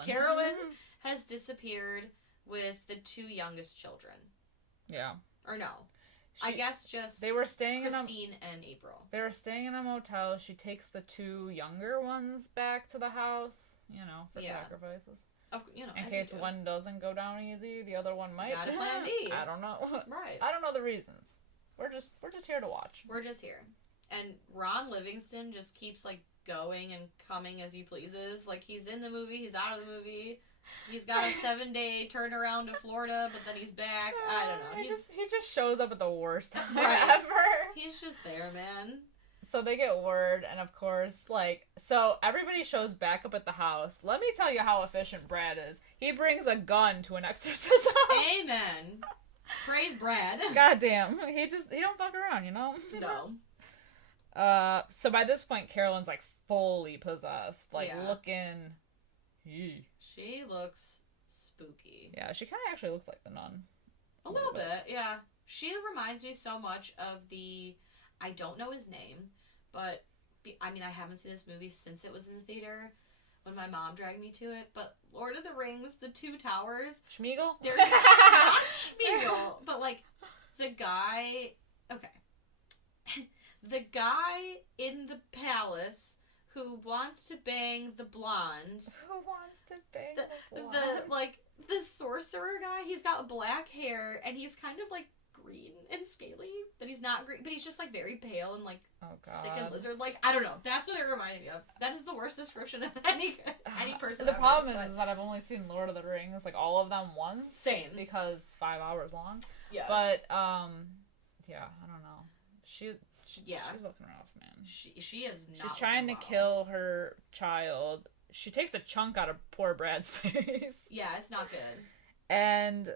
Carolyn has disappeared with the 2 youngest children. Yeah. Or no. I guess just they were staying Christine and April. They were staying in a motel. She takes the 2 younger ones back to the house, for sacrifices. In case one doesn't go down easy, the other one might. Got a plan B. I don't know. Right. I don't know the reasons. We're just here to watch. We're just here. And Ron Livingston just keeps, like, going and coming as he pleases. Like, he's in the movie, he's out of the movie. He's got a 7-day turnaround to Florida, but then he's back. I don't know. He just shows up at the worst time ever. He's just there, man. So they get word, and of course, so everybody shows back up at the house. Let me tell you how efficient Brad is. He brings a gun to an exorcism. Amen. Praise Brad. Goddamn. He don't fuck around, No. So by this point, Carolyn's, like, fully possessed. Looking... She looks spooky. Yeah, she kind of actually looks like the nun. A little bit, yeah. She reminds me so much of I don't know his name, but, I haven't seen this movie since it was in the theater, when my mom dragged me to it, but Lord of the Rings, the 2 towers... Schmeagol? There's not Schmeagol, but, like, the guy... Okay. The guy in the palace who wants to bang the blonde. Who wants to bang the blonde? The sorcerer guy, he's got black hair, and he's kind of, like, green and scaly, but he's not green, but he's just, like, very pale and, like, sick and lizard-like. I don't know. That's what it reminded me of. That is the worst description of any person. The problem is that I've only seen Lord of the Rings, like, all of them once. Same. Because 5 hours long. Yeah. But, yeah, I don't know. She's looking rough, man. She is not. She's trying to kill her child. She takes a chunk out of poor Brad's face. Yeah, it's not good. And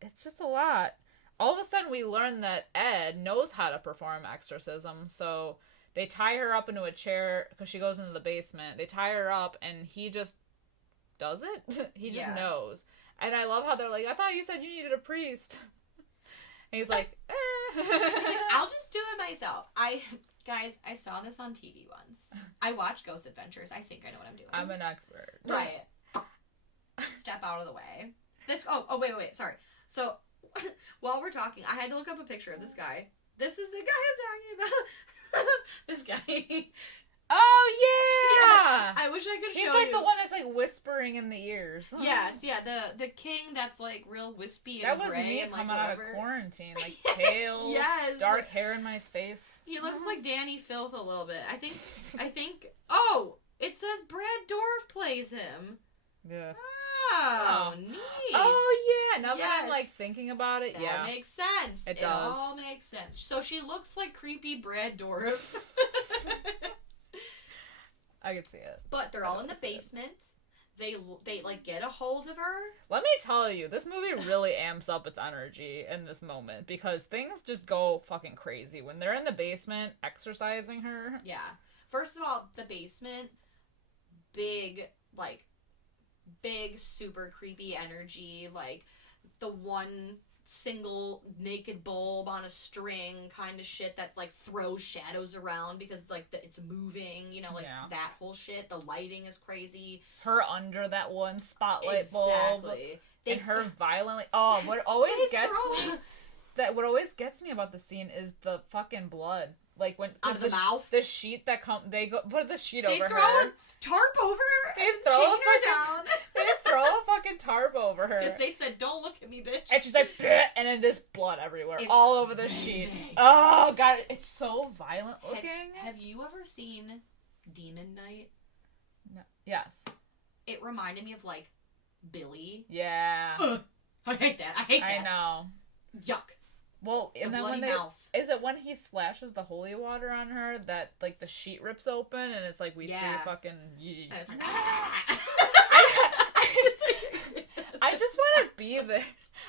it's just a lot. All of a sudden, we learn that Ed knows how to perform exorcism, so they tie her up into a chair because she goes into the basement. They tie her up, and he just does it. He just knows. And I love how they're like, I thought you said you needed a priest. And he's like, eh. He's like, I'll just do it myself. Guys, I saw this on TV once. I watch Ghost Adventures. I think I know what I'm doing. I'm an expert. Right. Step out of the way. Wait. Sorry. So, while we're talking, I had to look up a picture of this guy. This is the guy I'm talking about. This guy. Oh, yeah! I wish I could show you. He's like the one that's like whispering in the ears. Yes, yeah, the king that's like real wispy and that was gray me and like coming out of quarantine, like pale, dark hair in my face. He looks like Danny Filth a little bit. I think. Oh, it says Brad Dourif plays him. Yeah. Oh, neat. Oh, yeah. Now that I'm like thinking about it, that makes sense. It does. All makes sense. So she looks like creepy Brad Dourif. I can see it. But they're all in the basement. They like get a hold of her. Let me tell you, this movie really amps up its energy in this moment because things just go fucking crazy when they're in the basement exercising her. Yeah. First of all, the basement, big super creepy energy, like the one single naked bulb on a string kind of shit that's like throws shadows around because like it's moving, you know, like that whole shit. The lighting is crazy. Her under that one spotlight bulb. Exactly. And her violently. What always gets me about the scene is the fucking blood. Like when out of the mouth, the sheet that they put the sheet over her. They throw a tarp over her. They throw a fucking tarp over her because they said, "Don't look at me, bitch." And she's like, bleh, and then there's blood everywhere, all over the sheet. Oh god, it's so violent looking. Have you ever seen Demon Night? No. Yes. It reminded me of like Billy. Yeah. I hate that. I know. Yuck. Well, and then is it when he splashes the holy water on her that like the sheet rips open and it's like we see fucking. I just want to be there.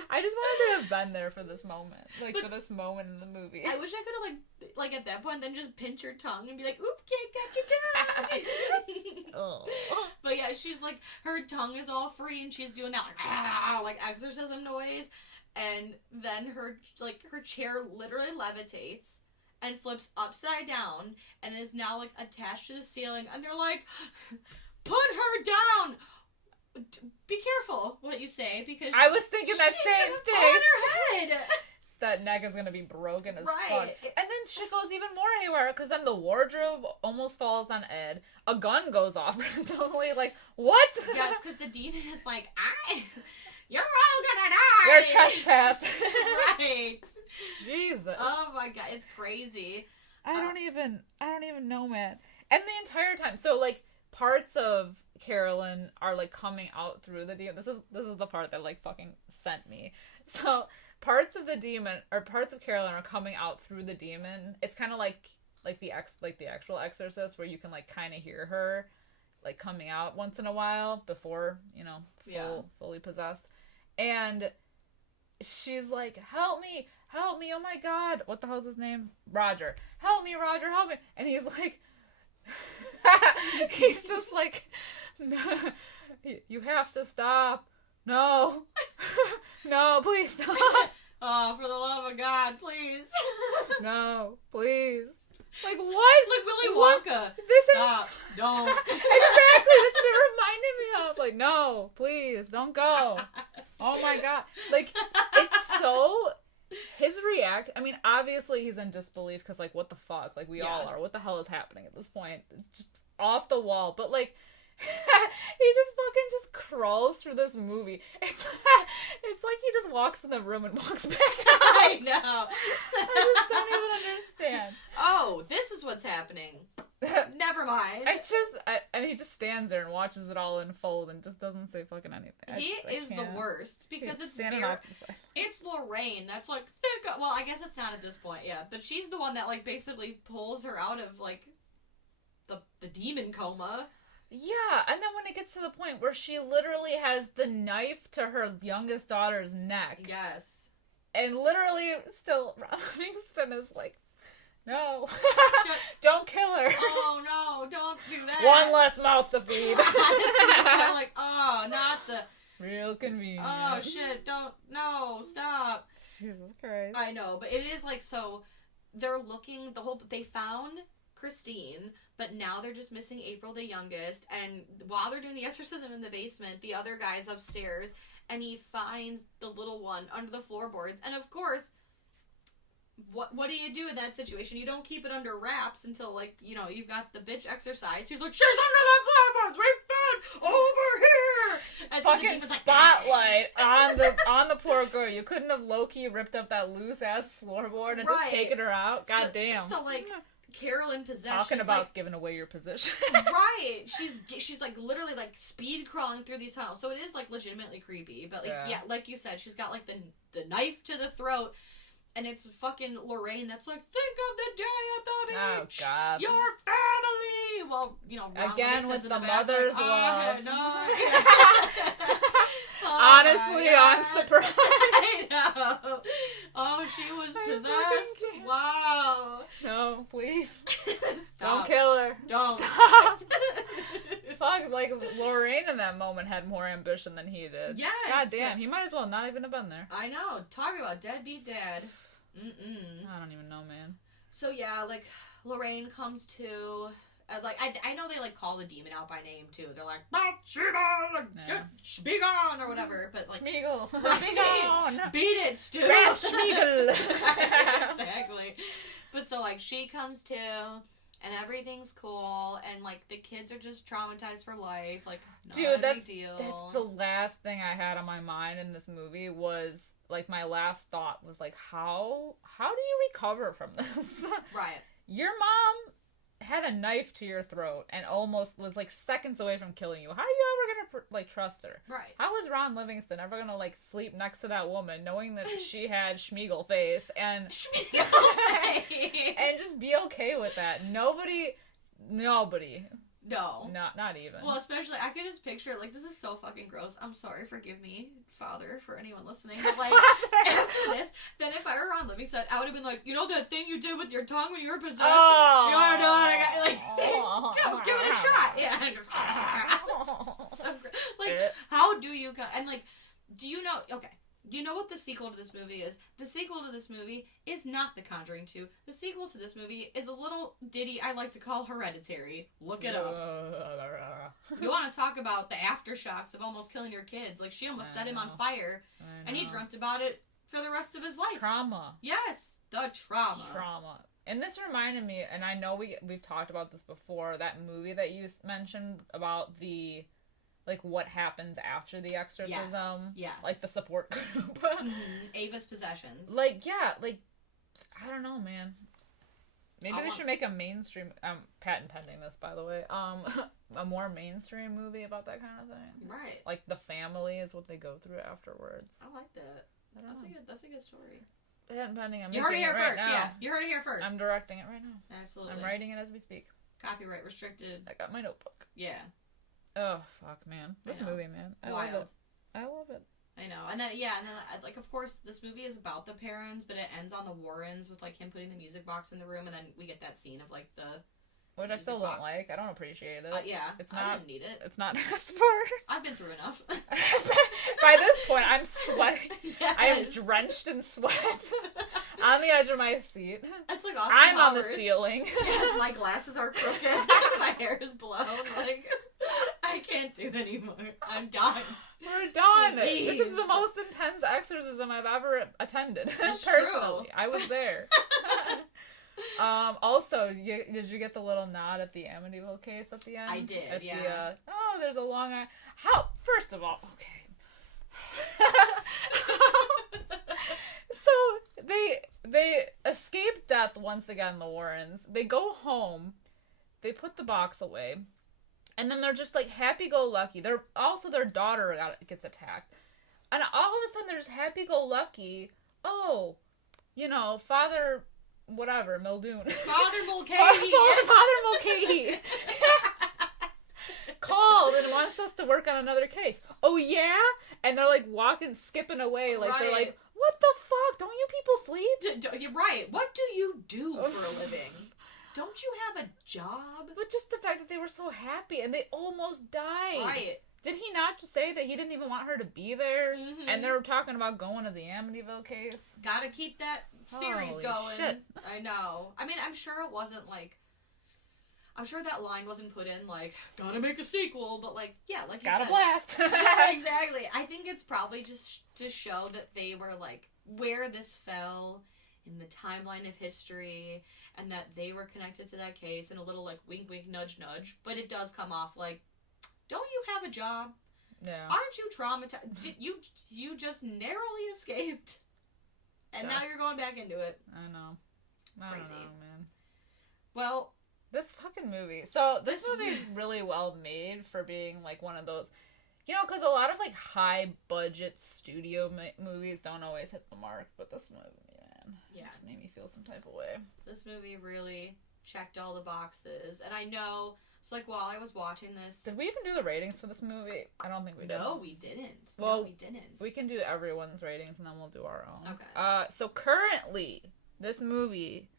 I just wanted to have been there for this moment, for this moment in the movie. I wish I could have like at that point then just pinch her tongue and be like, "Oop, can't catch your tongue." But yeah, she's like her tongue is all free and she's doing that like exorcism noise. And then her chair literally levitates and flips upside down and is now like attached to the ceiling. And they're like, "Put her down. Be careful what you say because I was thinking that same thing. On her head. That neck is gonna be broken as fuck. And then shit goes even more haywire because then the wardrobe almost falls on Ed. A gun goes off randomly. Like what? Yes, because the demon is like, you're all gonna die! You're trespass. Right. Jesus. Oh my god, it's crazy. I don't even know, man. And the entire time, so like parts of Carolyn are like coming out through the demon. This is the part that like fucking sent me. So parts of the demon or parts of Carolyn are coming out through the demon. It's kind of like the actual Exorcist where you can like kind of hear her like coming out once in a while before, you know, fully possessed. And she's like, help me, oh my god, what the hell's his name? Roger, help me. And he's like, he's just like, you have to stop. No, please stop. Oh, for the love of God, please. No, please. Like what? Like Willy Wonka. Stop. Don't. Exactly. That's what it reminded me of. Like, no, please, don't go. Oh my god. Like, it's so. His react. I mean, obviously he's in disbelief because, like, what the fuck? Like, we all are. What the hell is happening at this point? It's just off the wall. But, like, he just fucking just crawls through this movie. It's like he just walks in the room and walks back out. I know. I just don't even understand. Oh, this is what's happening. Never mind. And he just stands there and watches it all unfold and just doesn't say fucking anything. He is the worst because it's Lorraine that's like, well, I guess it's not at this point, yeah, but she's the one that like basically pulls her out of like the demon coma. Yeah, and then when it gets to the point where she literally has the knife to her youngest daughter's neck. Yes. And literally still Ron Livingston is like, no. Don't kill her. Oh, no, don't do that. One less mouth to feed. Like, oh, not the... Real convenient. Oh, shit, no, stop. Jesus Christ. I know, but it is like, so, they're looking, they found Christine, but now they're just missing April, the youngest, and while they're doing the exorcism in the basement, the other guy's upstairs, and he finds the little one under the floorboards, and of course... What do you do in that situation? You don't keep it under wraps until, like, you know, you've got the bitch exercised. She's like, she's under the floorboards! Right there! Over here! And fucking so spotlight on the poor girl. You couldn't have low-key ripped up that loose-ass floorboard and just taken her out? God damn. So, like, Carol in possession. Talking about like, giving away your position. Right. She's, like, literally, like, speed crawling through these tunnels. So it is, like, legitimately creepy. But, like, yeah like you said, she's got, like, the knife to the throat. And it's fucking Lorraine that's like, think of the day at the beach. Oh, God. Your family. Well, you know, Ron again with the mother's love. No. Honestly, I'm surprised. I know. Oh, she was possessed. Wow. No, please. Don't Stop. kill her. Don't. Stop. Fuck, like, Lorraine in that moment had more ambition than he did. Yes. God damn, he might as well not even have been there. I know. Talk about deadbeat dad. I don't even know, man. So, yeah, like, Lorraine comes to... like, I know they, like, call the demon out by name, too. They're like, be gone, or whatever, but, like... Schmiegel. Right? Beat it, Stu. Schmiegel. Exactly. But so, like, she comes to, and everything's cool, and, like, the kids are just traumatized for life, like, not a big deal. That's the last thing I had on my mind in this movie was, like, my last thought was, like, how do you recover from this? Right. Your mom had a knife to your throat and almost was, like, seconds away from killing you. How are you ever gonna, like, trust her? Right. How was Ron Livingston ever gonna, like, sleep next to that woman knowing that she had Schmiegel face and... and just be okay with that? Nobody... No. Not even. Well, especially, I could just picture it, like, this is so fucking gross. I'm sorry, forgive me, Father, for anyone listening. But, like, after this, then if I were on Livingston, I would have been like, you know that thing you did with your tongue when you were possessed? Oh. You wanna know what I got? Like, give it a shot. Yeah. So, like, how do you, and, like, do you know, okay. Do you know what the sequel to this movie is? The sequel to this movie is not The Conjuring 2. The sequel to this movie is a little ditty I like to call Hereditary. Look it up. You want to talk about the aftershocks of almost killing your kids. Like, she almost set him on fire, and he dreamt about it for the rest of his life. Trauma. Yes, the trauma. Trauma. And this reminded me, and I know we've talked about this before, that movie that you mentioned about the... like, what happens after the exorcism. Yes. Like, the support group. Ava's possessions. Like, yeah, like, I don't know, man. Maybe they should make a mainstream, patent pending this, by the way, a more mainstream movie about that kind of thing. Right. Like, the family is what they go through afterwards. I like that. That's a good story. Patent pending, You heard it here first, yeah. You heard it here first. I'm directing it right now. Absolutely. I'm writing it as we speak. Copyright restricted. I got my notebook. Yeah. Oh, fuck, man. This movie, man. I love it. I love it. I know. And then, yeah, and then, like, of course, this movie is about the Perrons, but it ends on the Warrens with, like, him putting the music box in the room, and then we get that scene of, like, the... Which I still don't like. I don't appreciate it. Yeah. I didn't need it. It's not asked for. I've been through enough. By this point, I'm sweating. Yes. I am drenched in sweat. On the edge of my seat. It's like Austin I'm Powers. on the ceiling. Yes, my glasses are crooked. My hair is blown. Like, I can't do anymore. I'm done. We're done. Please. This is the most intense exorcism I've ever attended. It's Personally. true. I was there. Also, did you get the little nod at the Amityville case at the end? I did, at yeah. There's a long eye. How? First of all, okay. So they escape death once again, the Warrens. They go home. They put the box away. And then they're just like happy-go-lucky. Their daughter gets attacked. And all of a sudden they're just happy-go-lucky. Oh, Father whatever, Muldoon. Father Mulcahy. Father Mulcahy. Called and wants us to work on another case. Oh, yeah? And they're like skipping away. Like, right. They're like, what the fuck? Don't you people sleep? You're right. What do you do for a living? Don't you have a job? But just the fact that they were so happy and they almost died. Right. Did he not just say that he didn't even want her to be there? Mm-hmm. And they were talking about going to the Amityville case? Gotta keep that series Holy going. Shit. I know. I mean, I'm sure it wasn't like... I'm sure that line wasn't put in, like, gotta make a sequel, but, like, yeah, like you gotta said. blast. Exactly. I think it's probably just to show that they were, like, where this fell in the timeline of history, and that they were connected to that case, and a little, like, wink, wink, nudge, nudge. But it does come off like, don't you have a job? Yeah. Aren't you traumatized? You just narrowly escaped, and now you're going back into it. I know. Crazy. I don't know, man. Well... This fucking movie. So, this movie is really well made for being, like, one of those... because a lot of, like, high-budget studio movies don't always hit the mark, but this movie, man. Yeah. This made me feel some type of way. This movie really checked all the boxes. And I know, it's like, while I was watching this... Did we even do the ratings for this movie? I don't think we did. No, we didn't. Well, no, we didn't. We can do everyone's ratings, and then we'll do our own. Okay. So, currently, this movie...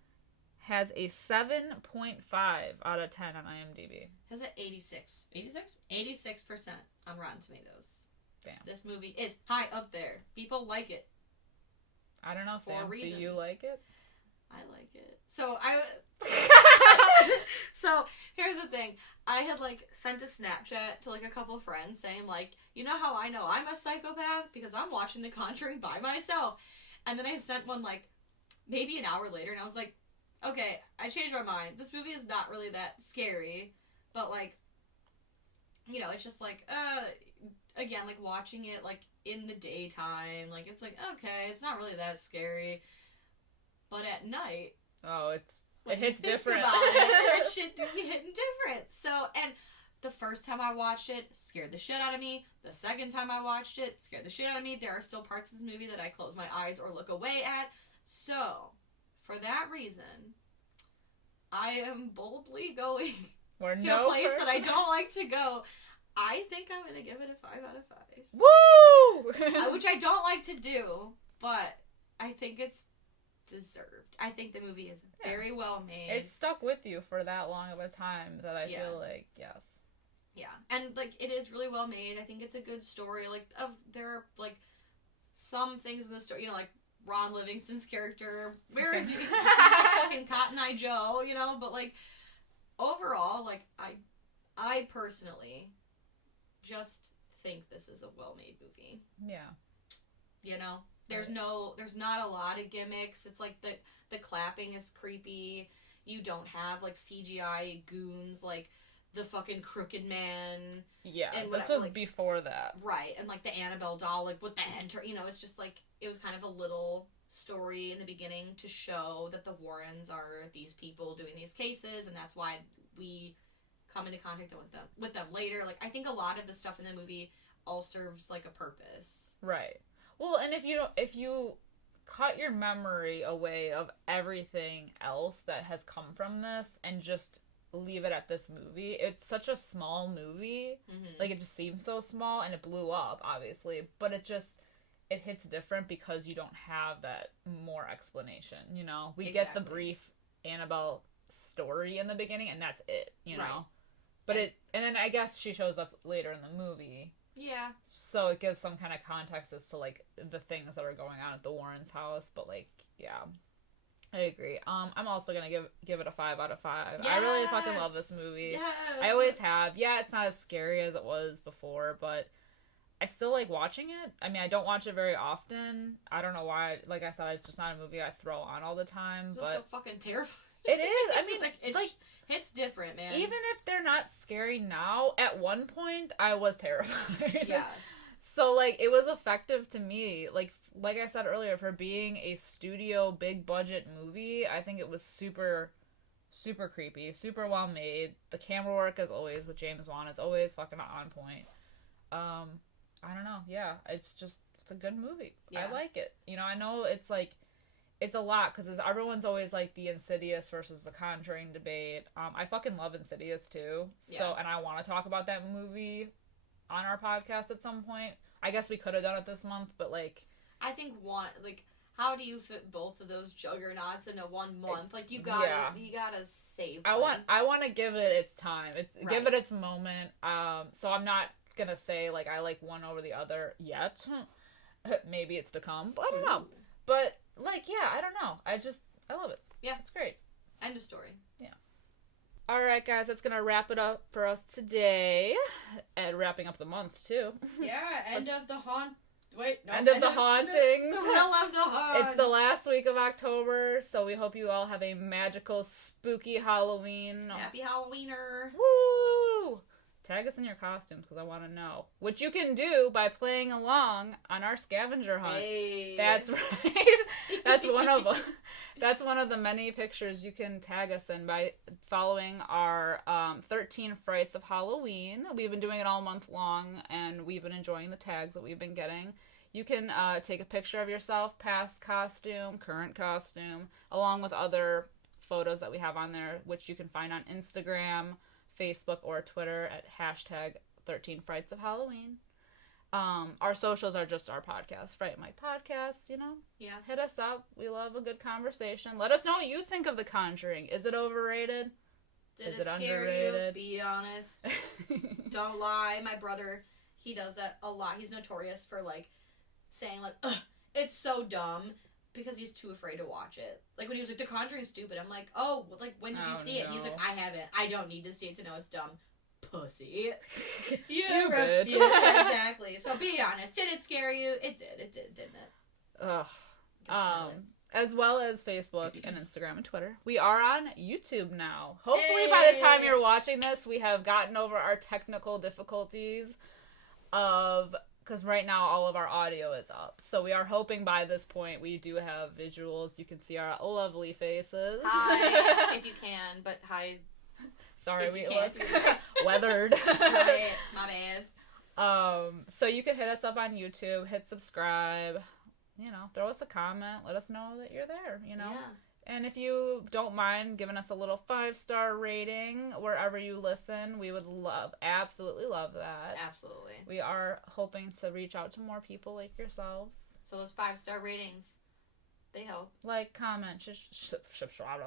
has a 7.5 out of 10 on IMDb. Has it 86? 86? 86% on Rotten Tomatoes. Damn. This movie is high up there. People like it. I don't know, Sam. Do you like it? I like it. So, So, here's the thing. I had, like, sent a Snapchat to, like, a couple friends saying, like, you know how I know I'm a psychopath? Because I'm watching The Conjuring by myself. And then I sent one, like, maybe an hour later, and I was like, okay, I changed my mind. This movie is not really that scary, but, like, it's just, like, again, like, watching it, like, in the daytime, like, it's like, okay, it's not really that scary, but at night... Oh, it hits different. About it, that shit do be hitting different. So, and the first time I watched it, scared the shit out of me. The second time I watched it, scared the shit out of me. There are still parts of this movie that I close my eyes or look away at. So... for that reason, I am boldly going to a place that I don't like to go. I think I'm going to give it a 5 out of 5. Woo! Which I don't like to do, but I think it's deserved. I think the movie is very well made. It stuck with you for that long of a time that I feel like, yes. Yeah. And, like, it is really well made. I think it's a good story. Like, there are, like, some things in the story, like, Ron Livingston's character, where is he? Fucking Cotton Eye Joe, but, like, overall, like, I personally just think this is a well-made movie. Yeah. There's not a lot of gimmicks. It's like the clapping is creepy. You don't have, like, CGI goons, like, the fucking Crooked Man. Yeah, and this was, like, before that. Right, and, like, the Annabelle doll, like, with the head it's just, like, it was kind of a little story in the beginning to show that the Warrens are these people doing these cases, and that's why we come into contact with them later. Like, I think a lot of the stuff in the movie all serves, like, a purpose. Right. Well, and if you cut your memory away of everything else that has come from this and just leave it at this movie, it's such a small movie. Mm-hmm. Like, it just seems so small, and it blew up, obviously, but it hits different because you don't have that more explanation, We get the brief Annabelle story in the beginning, and that's it, Right. But and then I guess she shows up later in the movie. Yeah. So it gives some kind of context as to, like, the things that are going on at the Warrens' house, but, like, yeah. I agree. I'm also gonna give it a 5 out of 5. Yes! I really fucking love this movie. Yes! I always have. Yeah, it's not as scary as it was before, but I still like watching it. I mean, I don't watch it very often. I don't know why. Like I said, it's just not a movie I throw on all the time. It's but so fucking terrifying. It is. I mean, it's different, man. Even if they're not scary now, at one point I was terrified. Yes. So, like, it was effective to me. Like I said earlier, for being a studio big budget movie, I think it was super, super creepy, super well made. The camera work, as always, with James Wan is always fucking on point. I don't know. Yeah, it's a good movie. Yeah. I like it. You know, I know it's like, it's a lot, because everyone's always like the Insidious versus the Conjuring debate. I fucking love Insidious too. So, and I want to talk about that movie on our podcast at some point. I guess we could have done it this month, but like, I think how do you fit both of those juggernauts into 1 month? Like, you gotta save one. I want to give it its time. Give it its moment. So I'm not gonna say like I like one over the other yet. Maybe it's to come, but I don't know. But like, yeah, I don't know. I love it. Yeah, it's great. End of story. Yeah. All right, guys, that's gonna wrap it up for us today, and wrapping up the month too. Yeah, end of the hauntings. The middle of the haunt. It's the last week of October, so we hope you all have a magical, spooky Halloween. Happy Halloweener. Woo! Tag us in your costumes, because I want to know. Which you can do by playing along on our scavenger hunt. Hey. That's right. That's one of them. That's one of the many pictures you can tag us in by following our 13 Frights of Halloween. We've been doing it all month long, and we've been enjoying the tags that we've been getting. You can take a picture of yourself, past costume, current costume, along with other photos that we have on there, which you can find on Instagram, Facebook, or Twitter at hashtag 13 Frights of Halloween. Our socials are just our podcast, Fright Mike Podcast, you know? Yeah. Hit us up. We love a good conversation. Let us know what you think of The Conjuring. Is it overrated? Is it underrated? You? Be honest. Don't lie. My brother, he does that a lot. He's notorious for, like, saying, like, ugh, it's so dumb, because he's too afraid to watch it. Like, when he was like, The Conjuring's stupid, I'm like, oh, like, when did you see it? And he's like, I haven't. I don't need to see it to know it's dumb. Pussy. You bitch. Yeah, exactly. So be honest. Did it scare you? It did, didn't it? Ugh. As well as Facebook and Instagram and Twitter. We are on YouTube now. Hopefully by the time you're watching this, we have gotten over our technical difficulties because right now all of our audio is up. So we are hoping by this point we do have visuals. You can see our lovely faces. Hi, if you can, but hi. Sorry, we look weathered. Right, my bad. So you can hit us up on YouTube, hit subscribe, you know, throw us a comment, let us know that you're there, you know? Yeah. And if you don't mind giving us a little 5-star rating wherever you listen, we would absolutely love that. Absolutely. We are hoping to reach out to more people like yourselves. So those 5-star ratings, they help. Like, comment, subscribe,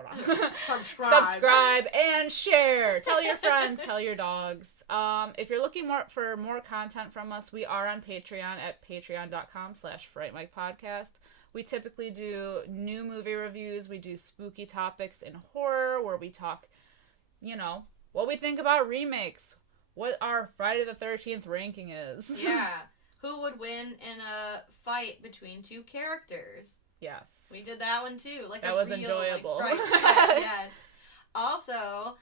and share. Tell your friends, tell your dogs. If you're looking for more content from us, we are on Patreon at patreon.com/FrightMikePodcast. We typically do new movie reviews. We do spooky topics in horror, where we talk, you know, what we think about remakes, what our Friday the 13th ranking is. Yeah. Who would win in a fight between two characters? Yes. We did that one too. Like, that was enjoyable. Like, yes. Also,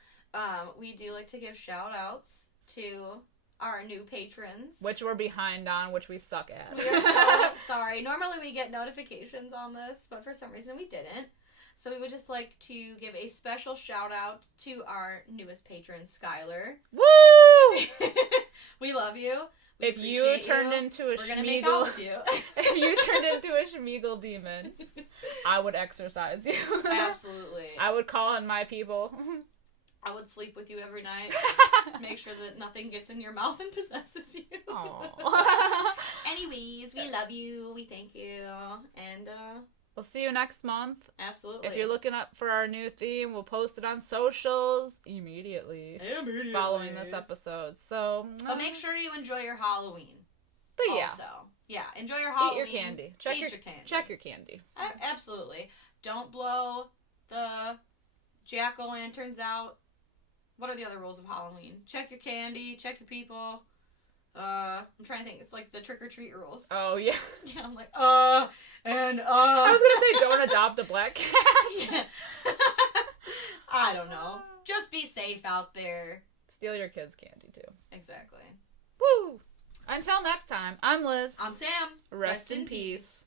we do like to give shout outs to our new patrons. Which we're behind on, which we suck at. We are so sorry. Normally we get notifications on this, but for some reason we didn't. So we would just like to give a special shout out to our newest patron, Skylar. Woo! We love you. If you turned into a We're gonna make out with you. If you turned into a Schmeagle demon, I would exorcise you. Absolutely. I would call on my people. I would sleep with you every night. Make sure that nothing gets in your mouth and possesses you. Aww. Anyways, we love you. We thank you. And we'll see you next month. Absolutely. If you're looking up for our new theme, we'll post it on socials immediately. Following this episode. So, but make sure you enjoy your Halloween. But yeah. Also, yeah, enjoy your Halloween. Eat your candy. Check your candy. Check your candy. Absolutely. Don't blow the jack-o'-lanterns out. What are the other rules of Halloween? Check your candy. Check your people. I'm trying to think. It's like the trick-or-treat rules. Oh, yeah. Yeah, I'm like, I was gonna say, don't adopt a black cat. Yeah. I don't know. Just be safe out there. Steal your kids' candy, too. Exactly. Woo! Until next time, I'm Liz. I'm Sam. Rest in peace.